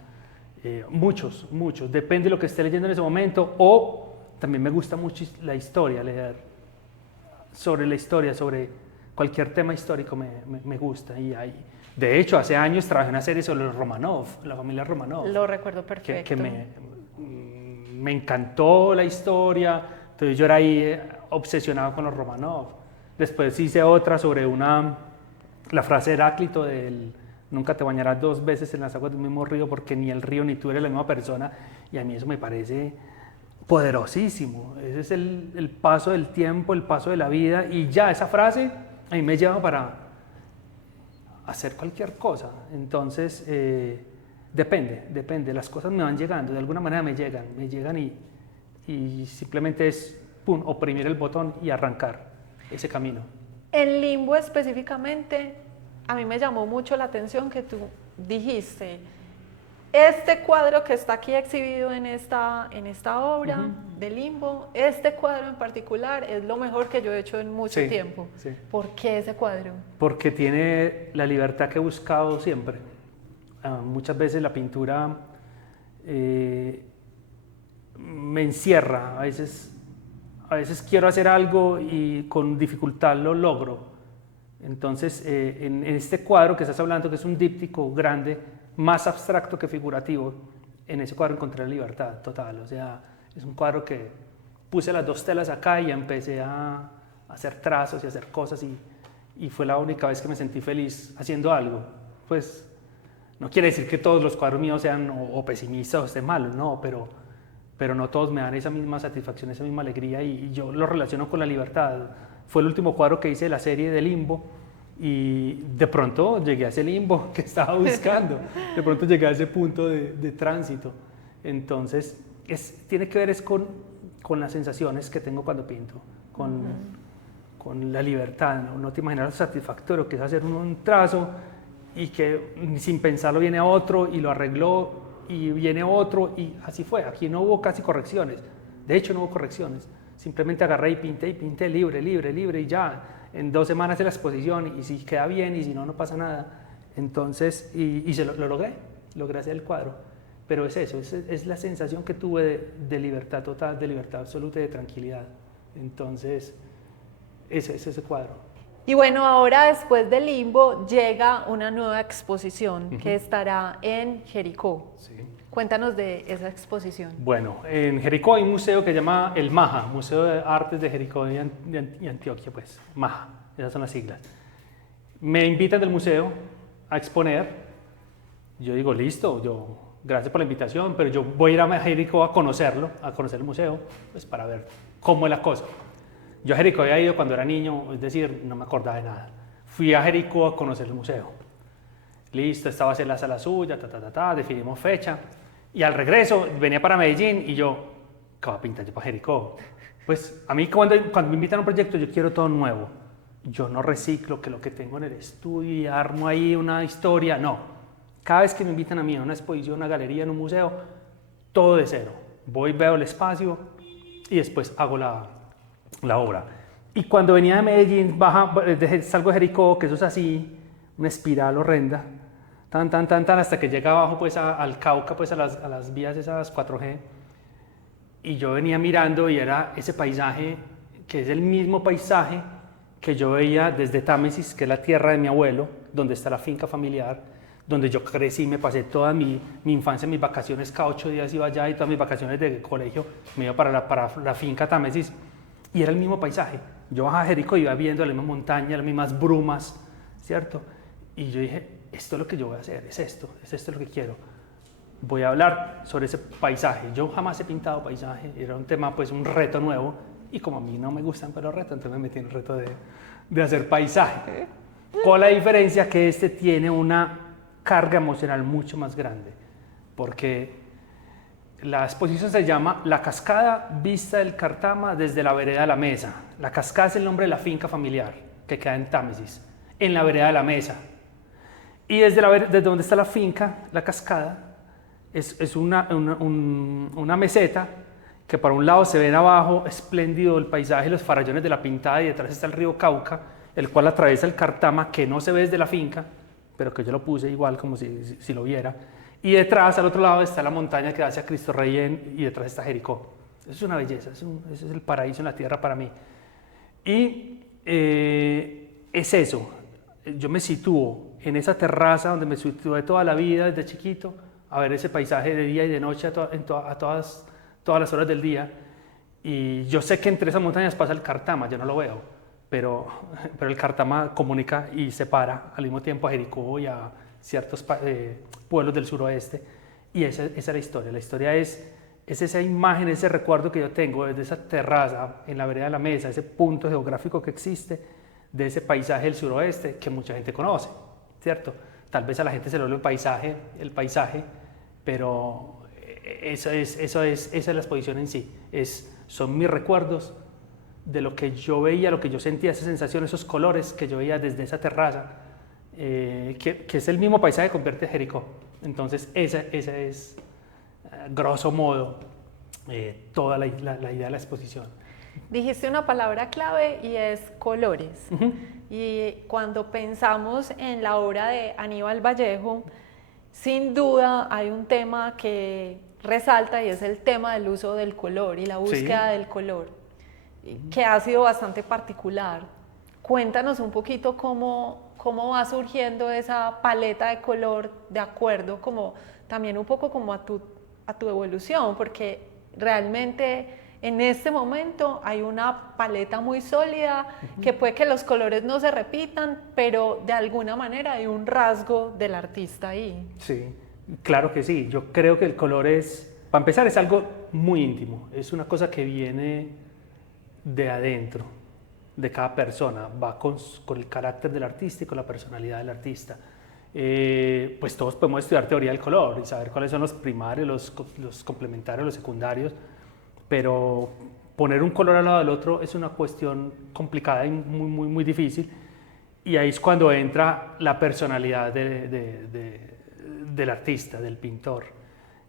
Muchos. Depende de lo que esté leyendo en ese momento. O también me gusta mucho la historia, leer sobre la historia, sobre cualquier tema histórico me gusta. De hecho, hace años trabajé en una serie sobre los Romanov, la familia Romanov. Lo recuerdo perfecto. Que me encantó la historia, entonces yo era ahí obsesionado con los Romanov. Después hice otra sobre la frase de Heráclito del nunca te bañarás 2 veces en las aguas del mismo río porque ni el río ni tú eres la misma persona, y a mí eso me parece poderosísimo. Ese es el paso del tiempo, el paso de la vida, y ya esa frase a mí me lleva para hacer cualquier cosa. Entonces, depende, las cosas me van llegando, de alguna manera me llegan y simplemente es oprimir el botón y arrancar ese camino. En Limbo específicamente, a mí me llamó mucho la atención que tú dijiste, este cuadro que está aquí exhibido en esta obra de Limbo, este cuadro en particular es lo mejor que yo he hecho en mucho tiempo. Sí. ¿Por qué ese cuadro? Porque tiene la libertad que he buscado siempre. Muchas veces la pintura me encierra, a veces quiero hacer algo y con dificultad lo logro. Entonces, en este cuadro que estás hablando, que es un díptico grande, más abstracto que figurativo, en ese cuadro encontré la libertad total. O sea, es un cuadro que puse las 2 telas acá y empecé a hacer trazos y hacer cosas y fue la única vez que me sentí feliz haciendo algo. Pues no quiere decir que todos los cuadros míos sean o pesimistas o estén malos, no, pero no todos me dan esa misma satisfacción, esa misma alegría, y yo lo relaciono con la libertad. Fue el último cuadro que hice de la serie de Limbo y de pronto llegué a ese limbo que estaba buscando, de pronto llegué a ese punto de tránsito. Entonces, tiene que ver con las sensaciones que tengo cuando pinto, con la libertad. No te imaginas lo satisfactorio que es hacer un trazo y que sin pensarlo viene otro y lo arregló y viene otro, y así fue. Aquí no hubo casi correcciones, de hecho no hubo correcciones, simplemente agarré y pinté libre y ya, en 2 semanas de la exposición, y si queda bien y si no, no pasa nada. Entonces, lo logré hacer el cuadro, pero es eso, es la sensación que tuve de libertad total, de libertad absoluta y de tranquilidad. Entonces, ese es ese cuadro. Y bueno, ahora después de Limbo llega una nueva exposición que estará en Jericó. Sí. Cuéntanos de esa exposición. Bueno, en Jericó hay un museo que se llama el MAJA, Museo de Artes de Jericó y Antioquia, pues, MAJA, esas son las siglas. Me invitan del museo a exponer, yo digo, listo, gracias por la invitación, pero yo voy a ir a Jericó a conocer el museo, pues para ver cómo es la cosa. Yo a Jericó había ido cuando era niño, es decir, no me acordaba de nada. Fui a Jericó a conocer el museo. Listo, estaba en la sala suya, definimos fecha. Y al regreso venía para Medellín y yo, ¿qué voy a pintar yo para Jericó? Pues a mí cuando me invitan a un proyecto yo quiero todo nuevo. Yo no reciclo que lo que tengo en el estudio y armo ahí una historia, no. Cada vez que me invitan a mí a una exposición, una galería, en un museo, todo de cero. Voy, veo el espacio y después hago la obra. Y cuando venía de Medellín, salgo de Jericó, que eso es así, una espiral horrenda, hasta que llega abajo pues al Cauca, pues a las vías esas 4G. Y yo venía mirando y era ese paisaje, que es el mismo paisaje que yo veía desde Támesis, que es la tierra de mi abuelo, donde está la finca familiar, donde yo crecí, me pasé toda mi infancia, mis vacaciones, cada 8 días iba allá y todas mis vacaciones de colegio me iba para la finca Támesis y era el mismo paisaje. Yo bajaba a Jericó y iba viendo la misma montaña, las mismas brumas, ¿cierto? Y yo dije, esto es lo que yo voy a hacer, es esto lo que quiero. Voy a hablar sobre ese paisaje. Yo jamás he pintado paisaje, era un tema, pues un reto nuevo, y como a mí no me gustan los retos, entonces me metí en el reto de hacer paisaje. Con la diferencia que este tiene una carga emocional mucho más grande, porque la exposición se llama La Cascada, vista del Cartama desde la vereda de la Mesa. La Cascada es el nombre de la finca familiar que queda en Támesis, en la vereda de la Mesa. Y desde donde está la finca, la cascada, es una meseta que por un lado se ven abajo espléndido el paisaje, los farallones de la Pintada, y detrás está el río Cauca, el cual atraviesa el Cartama, que no se ve desde la finca, pero que yo lo puse igual como si lo viera. Y detrás, al otro lado, está la montaña que da hacia Cristo Rey y detrás está Jericó. Eso es una belleza, ese es el paraíso en la tierra para mí. Y es eso, yo me sitúo en esa terraza donde me situé toda la vida desde chiquito, a ver ese paisaje de día y de noche a todas las horas del día. Y yo sé que entre esas montañas pasa el Cartama, yo no lo veo, pero el Cartama comunica y separa al mismo tiempo a Jericó y a ciertos pueblos del suroeste. Y esa es la historia. La historia es esa imagen, ese recuerdo que yo tengo desde esa terraza en la vereda de la Mesa, ese punto geográfico que existe de ese paisaje del suroeste que mucha gente conoce, ¿cierto? Tal vez a la gente se le olvide el paisaje, pero esa es la exposición en sí. Son mis recuerdos de lo que yo veía, lo que yo sentía, esa sensación, esos colores que yo veía desde esa terraza, que es el mismo paisaje que convierte Jericó. Entonces esa es, grosso modo, toda la idea de la exposición. Dijiste una palabra clave y es colores. Y cuando pensamos en la obra de Aníbal Vallejo, sin duda hay un tema que resalta y es el tema del uso del color y la búsqueda del color, que ha sido bastante particular. Cuéntanos un poquito cómo va surgiendo esa paleta de color de acuerdo también un poco como a tu evolución, porque realmente en este momento hay una paleta muy sólida, que puede que los colores no se repitan, pero de alguna manera hay un rasgo del artista ahí. Sí, claro que sí. Yo creo que el color para empezar, es algo muy íntimo. Es una cosa que viene de adentro, de cada persona. Va con el carácter del artista y con la personalidad del artista. Pues todos podemos estudiar teoría del color y saber cuáles son los primarios, los complementarios, los secundarios, pero poner un color al lado del otro es una cuestión complicada y muy difícil, y ahí es cuando entra la personalidad del artista, del pintor.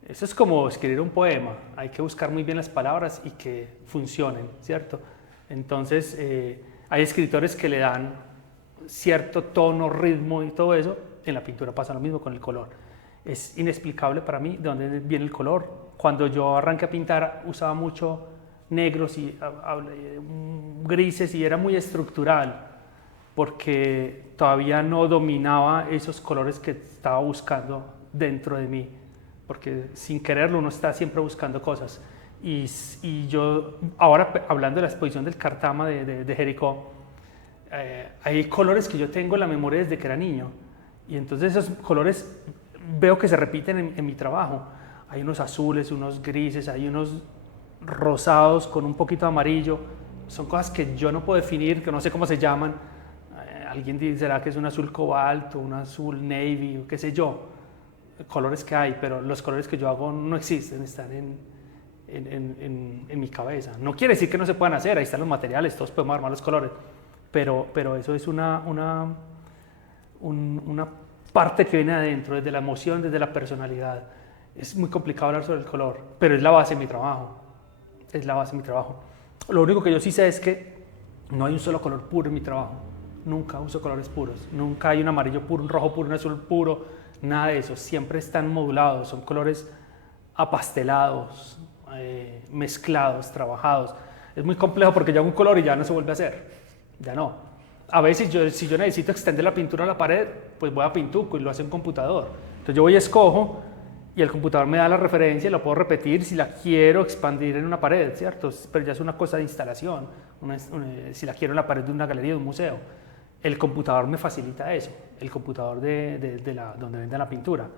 Eso es como escribir un poema, hay que buscar muy bien las palabras y que funcionen, ¿cierto? Entonces hay escritores que le dan cierto tono, ritmo y todo eso. En la pintura pasa lo mismo con el color. Es inexplicable para mí de dónde viene el color. Cuando yo arranqué a pintar usaba mucho negros y grises y era muy estructural porque todavía no dominaba esos colores que estaba buscando dentro de mí, porque sin quererlo uno está siempre buscando cosas. Y yo ahora, hablando de la exposición del Cartama de Jericó, hay colores que yo tengo en la memoria desde que era niño, y entonces esos colores veo que se repiten en mi trabajo. Hay unos azules, unos grises, hay unos rosados con un poquito de amarillo. Son cosas que yo no puedo definir, que no sé cómo se llaman. Alguien dirá que es un azul cobalto, un azul navy, qué sé yo. Colores que hay, pero los colores que yo hago no existen, están en mi cabeza. No quiere decir que no se puedan hacer, ahí están los materiales, todos podemos armar los colores, pero eso es una parte que viene adentro, desde la emoción, desde la personalidad. Es muy complicado hablar sobre el color, pero es la base de mi trabajo. Es la base de mi trabajo. Lo único que yo sí sé es que no hay un solo color puro en mi trabajo. Nunca uso colores puros. Nunca hay un amarillo puro, un rojo puro, un azul puro. Nada de eso. Siempre están modulados. Son colores apastelados, mezclados, trabajados. Es muy complejo porque yo hago un color y ya no se vuelve a hacer. Ya no. A veces si yo necesito extender la pintura a la pared, pues voy a Pintuco y lo hace un computador. Entonces yo voy y escojo y el computador me da la referencia y lo puedo repetir si la quiero expandir en una pared, ¿cierto? Pero ya es una cosa de instalación, si la quiero en la pared de una galería, de un museo. El computador me facilita eso, el computador donde venden la pintura.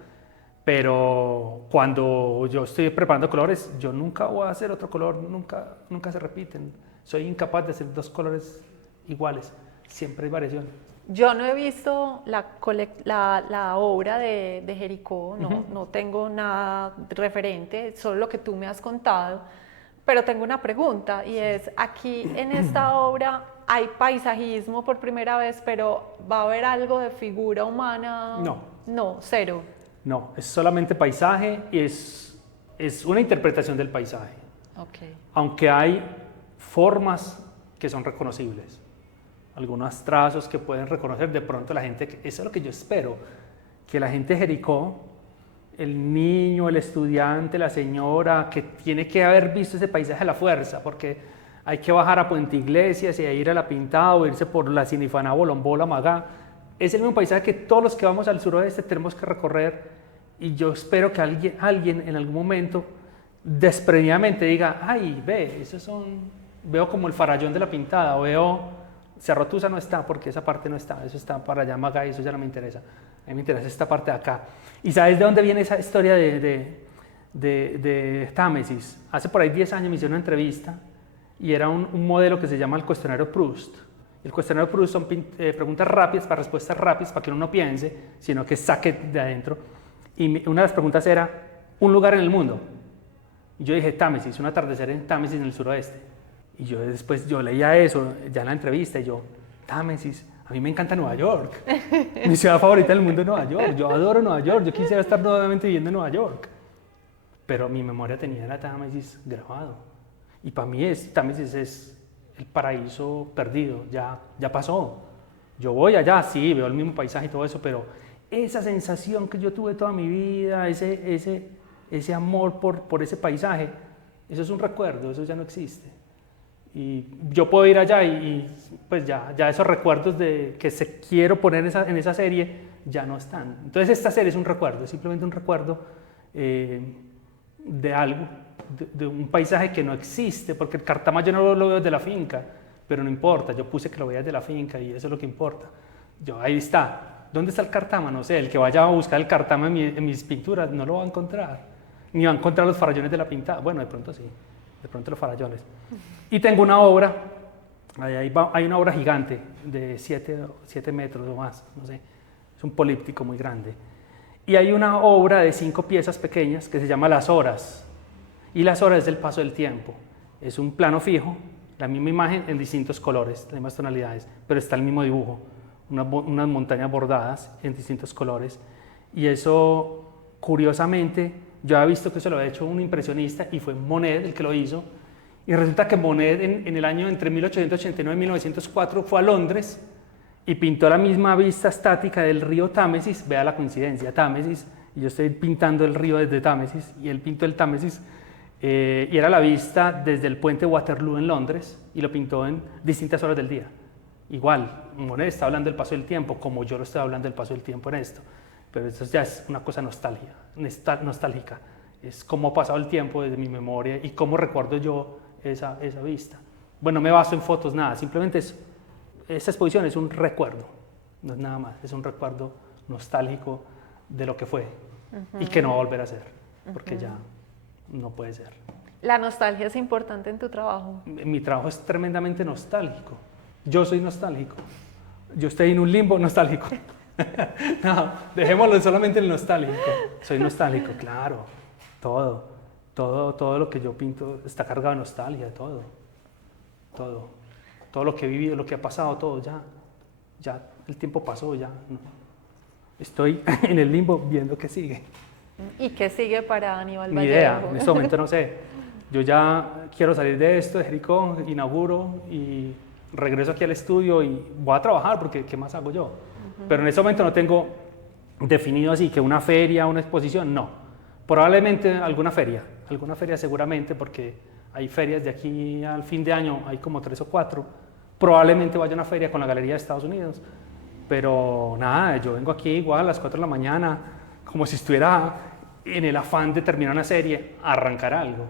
Pero cuando yo estoy preparando colores, yo nunca voy a hacer otro color, nunca se repiten. Soy incapaz de hacer dos colores iguales, siempre hay variación. Yo no he visto la obra de Jericó, no tengo nada referente, solo lo que tú me has contado, pero tengo una pregunta y es, aquí en esta obra hay paisajismo por primera vez, pero ¿va a haber algo de figura humana? No, cero. No, es solamente paisaje y es una interpretación del paisaje. Okay. Aunque hay formas que son reconocibles. Algunos trazos que pueden reconocer de pronto la gente, eso es lo que yo espero, que la gente de Jericó, el niño, el estudiante, la señora, que tiene que haber visto ese paisaje a la fuerza, porque hay que bajar a Puente Iglesias y ir a La Pintada o irse por la Sinifaná, Bolombola, Magá. Es el mismo paisaje que todos los que vamos al suroeste tenemos que recorrer y yo espero que alguien en algún momento desprendidamente diga, ay, veo como el farallón de La Pintada, o veo Cerro Tusa no está porque esa parte no está, eso está para allá Magá y eso ya no me interesa. A mí me interesa esta parte de acá. ¿Y sabes de dónde viene esa historia de Támesis? Hace por ahí 10 años me hicieron una entrevista y era un modelo que se llama el cuestionario Proust. El cuestionario Proust son preguntas rápidas para respuestas rápidas para que uno no piense, sino que saque de adentro. Y una de las preguntas era, ¿un lugar en el mundo? Y yo dije, Támesis, un atardecer en Támesis en el suroeste. Y yo leía eso ya en la entrevista y yo, Támesis, a mí me encanta Nueva York. Mi ciudad favorita del mundo es Nueva York. Yo adoro Nueva York, yo quisiera estar nuevamente viviendo en Nueva York. Pero mi memoria tenía la Támesis grabado. Y para mí Támesis es el paraíso perdido, ya pasó. Yo voy allá, sí, veo el mismo paisaje y todo eso, pero esa sensación que yo tuve toda mi vida, ese amor por ese paisaje, eso es un recuerdo, eso ya no existe. Y yo puedo ir allá y pues ya esos recuerdos que quiero poner en esa serie ya no están. Entonces esta serie es un recuerdo, es simplemente un recuerdo de algo, de un paisaje que no existe, porque el Cartama yo no lo veo desde la finca, pero no importa, yo puse que lo veía desde la finca y eso es lo que importa. Ahí está. ¿Dónde está el Cartama? No sé, el que vaya a buscar el Cartama en mis pinturas no lo va a encontrar, ni va a encontrar los farallones de La Pintada. Bueno, de pronto sí, de pronto los farallones. Y tengo una obra, hay una obra gigante de 7 metros o más, no sé, es un políptico muy grande. Y hay una obra de 5 piezas pequeñas que se llama Las Horas. Y Las Horas es el paso del tiempo. Es un plano fijo, la misma imagen en distintos colores, las mismas tonalidades, pero está el mismo dibujo, unas montañas bordadas en distintos colores. Y eso, curiosamente, yo había visto que eso lo había hecho un impresionista y fue Monet el que lo hizo. Y resulta que Monet en el año entre 1889 y 1904 fue a Londres y pintó la misma vista estática del río Támesis. Vea la coincidencia, Támesis, y yo estoy pintando el río desde Támesis y él pintó el Támesis. Y era la vista desde el puente Waterloo en Londres y lo pintó en distintas horas del día. Igual, Monet está hablando del paso del tiempo, como yo lo estoy hablando del paso del tiempo en esto. Pero eso ya es una cosa nostálgica. Es cómo ha pasado el tiempo desde mi memoria y cómo recuerdo yo esa vista. Bueno, no me baso en fotos, nada, simplemente esta exposición es un recuerdo, no es nada más, es un recuerdo nostálgico de lo que fue y que no va a volver a ser, porque ya no puede ser. ¿La nostalgia es importante en tu trabajo? Mi trabajo es tremendamente nostálgico. Yo soy nostálgico. Yo estoy en un limbo nostálgico. No, dejémoslo solamente en el nostálgico. Soy nostálgico, claro. Todo todo lo que yo pinto está cargado de nostalgia, todo lo que he vivido, lo que ha pasado, todo, ya el tiempo pasó, ya no. Estoy en el limbo viendo qué sigue. ¿Y qué sigue para Aníbal Ni Vallejo? idea, en este momento no sé. Yo ya quiero salir de esto, de Jericó, inauguro y regreso aquí al estudio y voy a trabajar porque ¿qué más hago yo? Pero en este momento no tengo definido así que una feria, una exposición, no. Probablemente alguna feria seguramente porque hay ferias de aquí al fin de año, hay como 3 o 4. Probablemente vaya a una feria con la Galería de Estados Unidos. Pero nada, yo vengo aquí igual a las 4 de la mañana, como si estuviera en el afán de terminar una serie, a arrancar algo.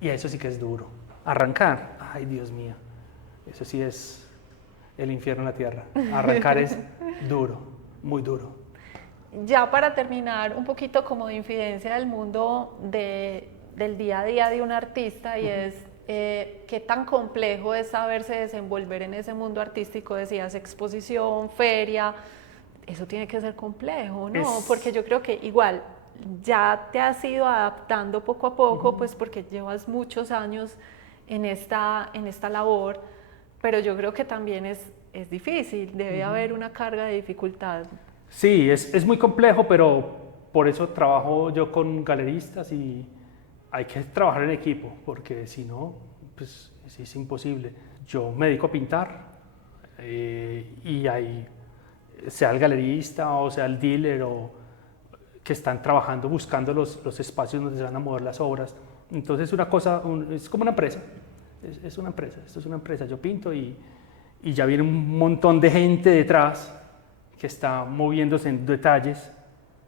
Y eso sí que es duro. Arrancar, ay Dios mío, eso sí es el infierno en la tierra. Arrancar es duro, muy duro. Ya para terminar, un poquito como de infidencia del mundo del día a día de un artista y es qué tan complejo es saberse desenvolver en ese mundo artístico, decías exposición, feria, eso tiene que ser complejo, ¿no? Porque yo creo que igual ya te has ido adaptando poco a poco, pues porque llevas muchos años en esta labor, pero yo creo que también es difícil, debe haber una carga de dificultad. Sí, es muy complejo, pero por eso trabajo yo con galeristas y hay que trabajar en equipo, porque si no, pues es imposible. Yo me dedico a pintar y hay, sea el galerista o sea el dealer o que están trabajando buscando los espacios donde se van a mover las obras. Entonces es como una empresa, es una empresa, esto es una empresa. Yo pinto y ya viene un montón de gente detrás que está moviéndose en detalles,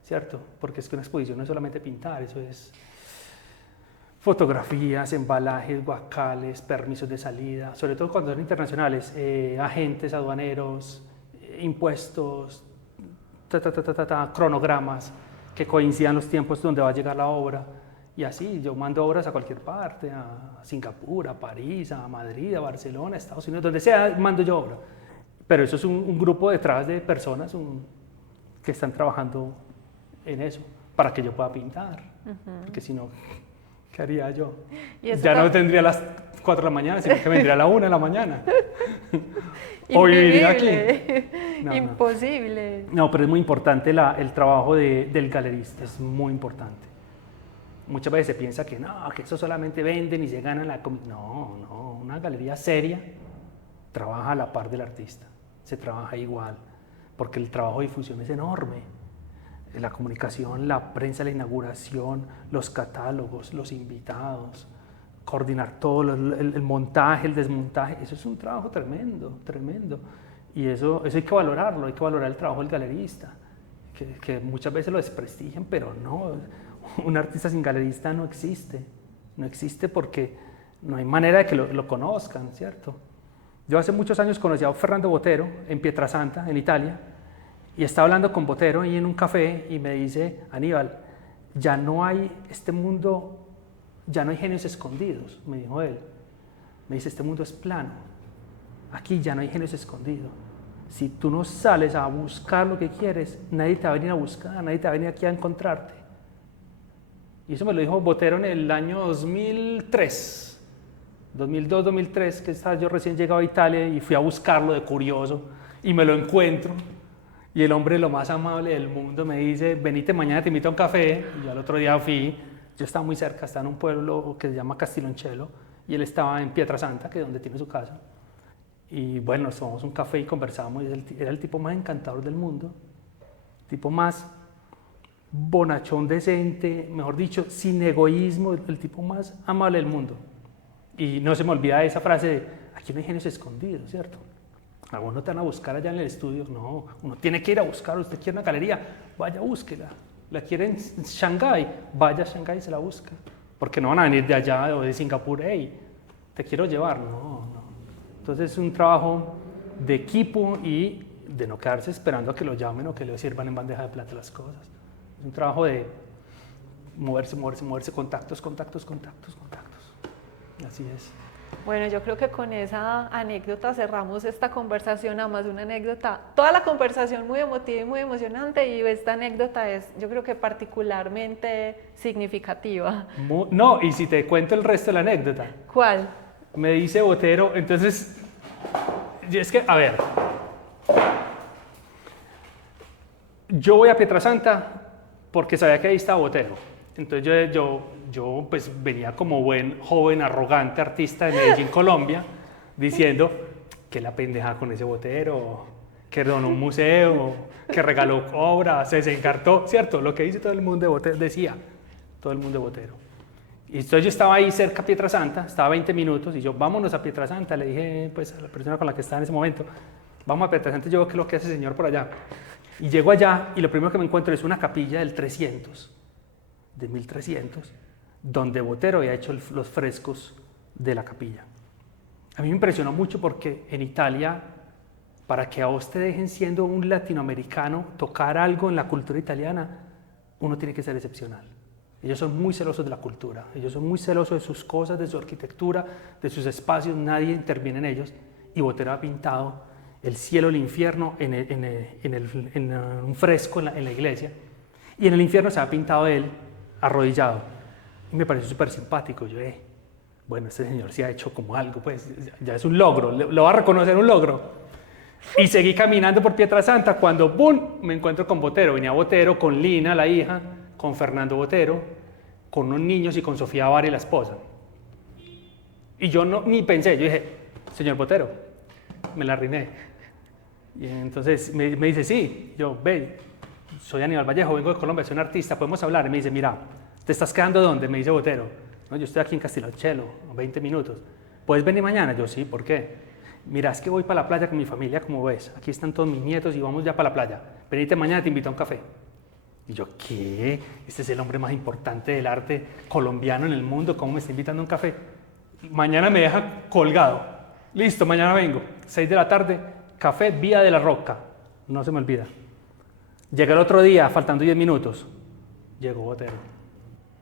¿cierto? Porque es que una exposición no es solamente pintar, eso es fotografías, embalajes, guacales, permisos de salida, sobre todo cuando son internacionales, agentes aduaneros, impuestos, cronogramas, que coincidan los tiempos donde va a llegar la obra. Y así, yo mando obras a cualquier parte, a Singapur, a París, a Madrid, a Barcelona, a Estados Unidos, donde sea, mando yo obra. Pero eso es un grupo detrás de personas que están trabajando en eso, para que yo pueda pintar. Porque si no, ¿qué haría yo? Ya no tendría las 4 de la mañana, sino que vendría a la 1 de la mañana. O viviría aquí. Imposible. No, pero es muy importante el trabajo del galerista, es muy importante. Muchas veces se piensa que no, que eso solamente venden y se ganan la comida. No, una galería seria trabaja a la par del artista, se trabaja igual, porque el trabajo de difusión es enorme. La comunicación, la prensa, la inauguración, los catálogos, los invitados, coordinar todo, el montaje, el desmontaje, eso es un trabajo tremendo, tremendo. Y eso hay que valorarlo, hay que valorar el trabajo del galerista, que muchas veces lo desprestigian, pero no, un artista sin galerista no existe porque no hay manera de que lo conozcan, ¿cierto? Yo hace muchos años conocí a Fernando Botero en Pietrasanta, en Italia, y estaba hablando con Botero ahí en un café y me dice, Aníbal, ya no hay este mundo, ya no hay genios escondidos, me dijo él. Me dice, este mundo es plano, aquí ya no hay genios escondidos. Si tú no sales a buscar lo que quieres, nadie te va a venir a buscar, nadie te va a venir aquí a encontrarte. Y eso me lo dijo Botero en el año 2003, 2002-2003, que estaba yo recién llegado a Italia y fui a buscarlo de curioso y me lo encuentro. Y el hombre, lo más amable del mundo, me dice, venite mañana, te invito a un café. Y yo al otro día fui, yo estaba muy cerca, estaba en un pueblo que se llama Castiloncello, y él estaba en Pietrasanta, que es donde tiene su casa. Y bueno, nos tomamos un café y conversamos, y era el tipo más encantador del mundo, tipo más bonachón, decente, mejor dicho, sin egoísmo, el tipo más amable del mundo. Y no se me olvida esa frase de, aquí no hay genios escondidos, ¿cierto? A vos no te van a buscar allá en el estudio, no, uno tiene que ir a buscar, usted quiere una galería, vaya, búsquela. La quiere en Shanghái, vaya a Shanghái y se la busca. Porque no van a venir de allá o de Singapur, hey, te quiero llevar, no. Entonces es un trabajo de equipo y de no quedarse esperando a que lo llamen o que le sirvan en bandeja de plata las cosas. Es un trabajo de moverse, contactos. Así es. Bueno, yo creo que con esa anécdota cerramos esta conversación, además una anécdota, toda la conversación muy emotiva y muy emocionante, y esta anécdota es, yo creo que particularmente significativa. No, y si te cuento el resto de la anécdota. ¿Cuál? Me dice Botero, entonces, es que, a ver, yo voy a Pietrasanta porque sabía que ahí estaba Botero. Entonces yo pues venía como buen joven arrogante artista de Medellín, Colombia, diciendo que la pendeja con ese Botero, que donó un museo, que regaló obras, se encartó, ¿cierto? Lo que dice todo el mundo de Botero, decía todo el mundo de Botero. Y entonces yo estaba ahí cerca a Pietrasanta, estaba 20 minutos, y yo, vámonos a Pietrasanta, le dije pues a la persona con la que estaba en ese momento, vamos a Pietrasanta, yo veo qué es lo que hace ese señor por allá. Y llego allá, y lo primero que me encuentro es una capilla del 300, de 1300, donde Botero había hecho los frescos de la capilla. A mí me impresionó mucho porque en Italia, para que a vos te dejen siendo un latinoamericano tocar algo en la cultura italiana, uno tiene que ser excepcional. Ellos son muy celosos de la cultura, ellos son muy celosos de sus cosas, de su arquitectura, de sus espacios, nadie interviene en ellos. Y Botero ha pintado el cielo, el infierno en un fresco en la iglesia, y en el infierno se ha pintado él arrodillado, y me pareció súper simpático. Yo, bueno, este señor sí ha hecho como algo, pues ya es un logro, lo va a reconocer un logro. Y seguí caminando por Pietrasanta cuando, ¡bum!, me encuentro con Botero. Venía Botero con Lina, la hija, con Fernando Botero, con unos niños y con Sofía Bari, la esposa. Y yo ni pensé, yo dije, señor Botero, me la arruiné. Y entonces me dice, sí, yo, ve, soy Aníbal Vallejo, vengo de Colombia, soy un artista, podemos hablar. Y me dice, mira, ¿te estás quedando dónde? Me dice Botero. No, yo estoy aquí en Castilonchelo, 20 minutos. ¿Puedes venir mañana? Yo, sí, ¿por qué? Mira, es que voy para la playa con mi familia, como ves. Aquí están todos mis nietos y vamos ya para la playa. Venite mañana, te invito a un café. Y yo, ¿qué? Este es el hombre más importante del arte colombiano en el mundo, ¿cómo me está invitando a un café? Mañana me deja colgado. Listo, mañana vengo. 6 de la tarde, café Vía de la Roca. No se me olvida. Llega el otro día, faltando 10 minutos. Llegó Botero.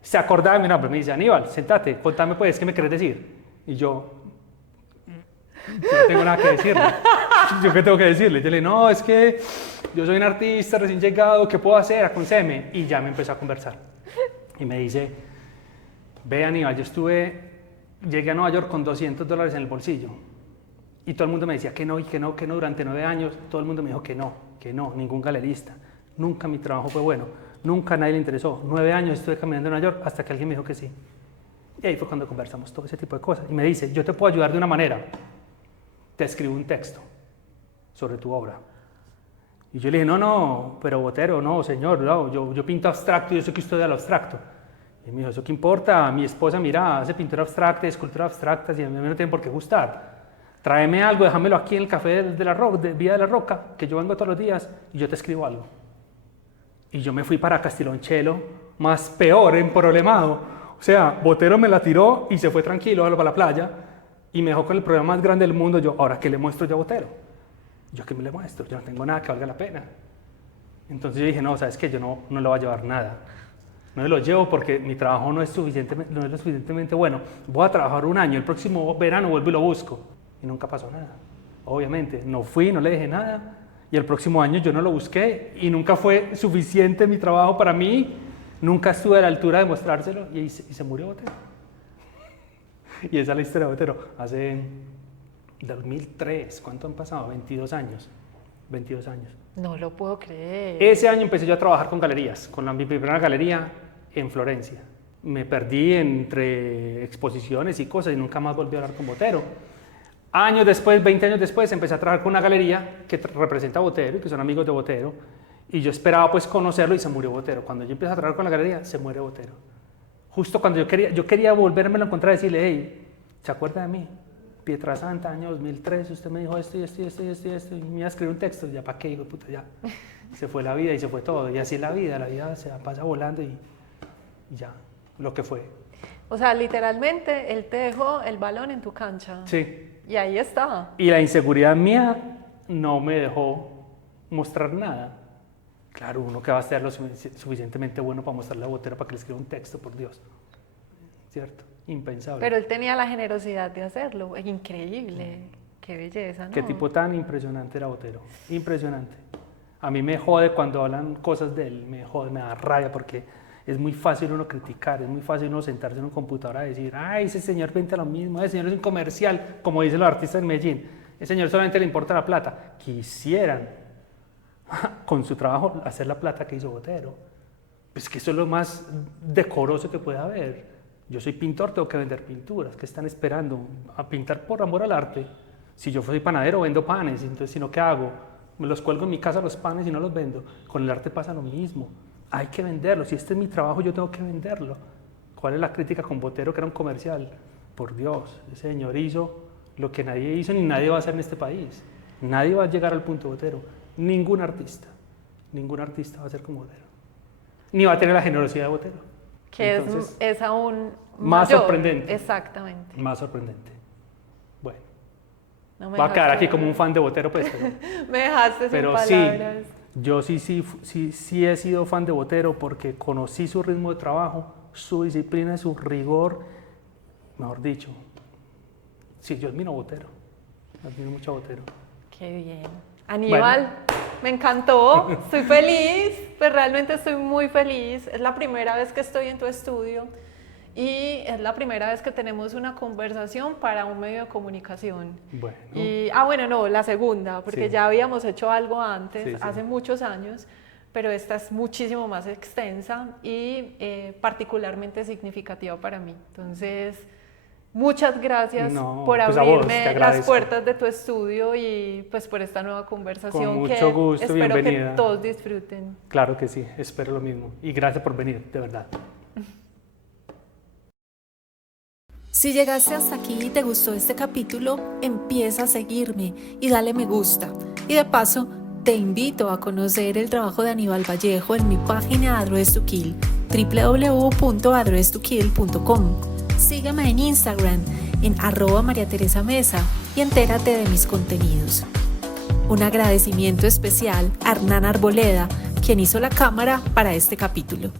Se acordaba de mi nombre, me dice, Aníbal, sentate, contame pues, ¿qué me querés decir? Y yo no tengo nada que decirle. ¿Yo qué tengo que decirle? Yo le dije, no, es que yo soy un artista recién llegado, ¿qué puedo hacer? Aconsejeme. Y ya me empezó a conversar. Y me dice, ve Aníbal, llegué a Nueva York con $200 en el bolsillo. Y todo el mundo me decía que no, y que no, que no. Durante 9 años, todo el mundo me dijo que no, ningún galerista. Nunca mi trabajo fue bueno, nunca a nadie le interesó. 9 años estuve caminando en Nueva York hasta que alguien me dijo que sí. Y ahí fue cuando conversamos todo ese tipo de cosas. Y me dice, yo te puedo ayudar de una manera. Te escribo un texto sobre tu obra. Y yo le dije, no, pero Botero, no, señor, no, yo pinto abstracto y yo sé que usted da lo abstracto. Y me dijo, ¿eso qué importa? Mi esposa, mira, hace pintura abstracta, escultura abstracta, y a mí no tiene por qué gustar. Tráeme algo, déjamelo aquí en el café de Vía de la Roca, que yo vengo todos los días, y yo te escribo algo. Y yo me fui para Castilonchelo, más peor, emproblemado. O sea, Botero me la tiró y se fue tranquilo para la playa, y me dejó con el problema más grande del mundo. Yo, ¿ahora qué le muestro yo a Botero? ¿Yo qué me le muestro? Yo no tengo nada que valga la pena. Entonces yo dije, no, ¿sabes qué? Yo no le voy a llevar nada. No me lo llevo porque mi trabajo no es lo suficientemente bueno. Voy a trabajar 1 año, el próximo verano vuelvo y lo busco. Y nunca pasó nada. Obviamente, no fui, no le dejé nada. Y el próximo año yo no lo busqué y nunca fue suficiente mi trabajo para mí. Nunca estuve a la altura de mostrárselo y se murió Botero. Y esa es la historia de Botero. Hace 2003, ¿cuánto han pasado? 22 años. 22 años. No lo puedo creer. Ese año empecé yo a trabajar con galerías, con mi primera galería en Florencia. Me perdí entre exposiciones y cosas y nunca más volví a hablar con Botero. Años después, 20 años después, empecé a trabajar con una galería que representa a Botero y que son amigos de Botero. Y yo esperaba pues conocerlo y se murió Botero. Cuando yo empecé a trabajar con la galería, se muere Botero. Justo cuando yo quería volvérmelo a encontrar y decirle, hey, ¿se acuerda de mí? Pietrasanta, año 2003, usted me dijo esto y esto y esto y esto y esto. Y me iba a escribir un texto, ya para qué, digo, puta, ya. Se fue la vida y se fue todo. Y así es la vida se pasa volando y ya, lo que fue. O sea, literalmente, él te dejó el balón en tu cancha. Sí. Y ahí está. Y la inseguridad mía no me dejó mostrar nada. Claro, uno que va a ser lo suficientemente bueno para mostrarle a Botero para que le escriba un texto, por Dios. ¿Cierto? impensable. Pero él tenía la generosidad de hacerlo, increíble, qué belleza, ¿no? Qué tipo tan impresionante era Botero, impresionante. A mí me jode cuando hablan cosas de él, me jode, me da rabia porque es muy fácil uno criticar, es muy fácil uno sentarse en un computador a decir, ay, ese señor vende lo mismo, ese señor es un comercial, como dicen los artistas en Medellín, ese señor solamente le importa la plata. Quisieran con su trabajo hacer la plata que hizo Botero. Pues que eso es lo más decoroso que puede haber. Yo soy pintor, tengo que vender pinturas. ¿Qué están esperando? A pintar por amor al arte. Si yo soy panadero, vendo panes. Entonces, si no, ¿qué hago? Me los cuelgo en mi casa los panes y no los vendo. Con el arte pasa lo mismo. Hay que venderlo. Si este es mi trabajo, yo tengo que venderlo. ¿Cuál es la crítica con Botero, que era un comercial? Por Dios, ese señor hizo lo que nadie hizo ni nadie va a hacer en este país. Nadie va a llegar al punto Botero. Ningún artista va a ser como Botero. Ni va a tener la generosidad de Botero. Que entonces, es aún más mayor. Sorprendente. Exactamente. Más sorprendente. Bueno. No me va a quedar aquí como un fan de Botero, pues. Me dejaste sin palabras. Sí, yo sí he sido fan de Botero porque conocí su ritmo de trabajo, su disciplina, su rigor, mejor dicho. Sí, yo admiro a Botero. Admiro mucho a Botero. Qué bien. Aníbal, bueno. Me encantó, estoy feliz, pues realmente estoy muy feliz. Es la primera vez que estoy en tu estudio y es la primera vez que tenemos una conversación para un medio de comunicación. Bueno. Y, bueno, no, la segunda, porque ya habíamos hecho algo antes, hace muchos años, pero esta es muchísimo más extensa y particularmente significativa para mí. Entonces, muchas gracias por abrirme las puertas de tu estudio y pues por esta nueva conversación. Con mucho gusto, espero bienvenida. Que todos disfruten. Claro que sí, espero lo mismo. Y gracias por venir, de verdad. Si llegaste hasta aquí y te gustó este capítulo, empieza a seguirme y dale me gusta. Y de paso, te invito a conocer el trabajo de Aníbal Vallejo en mi página Adroes to Kill, www.adroestokill.com. Sígueme en Instagram en @MariaTeresaMesa y entérate de mis contenidos. Un agradecimiento especial a Hernán Arboleda, quien hizo la cámara para este capítulo.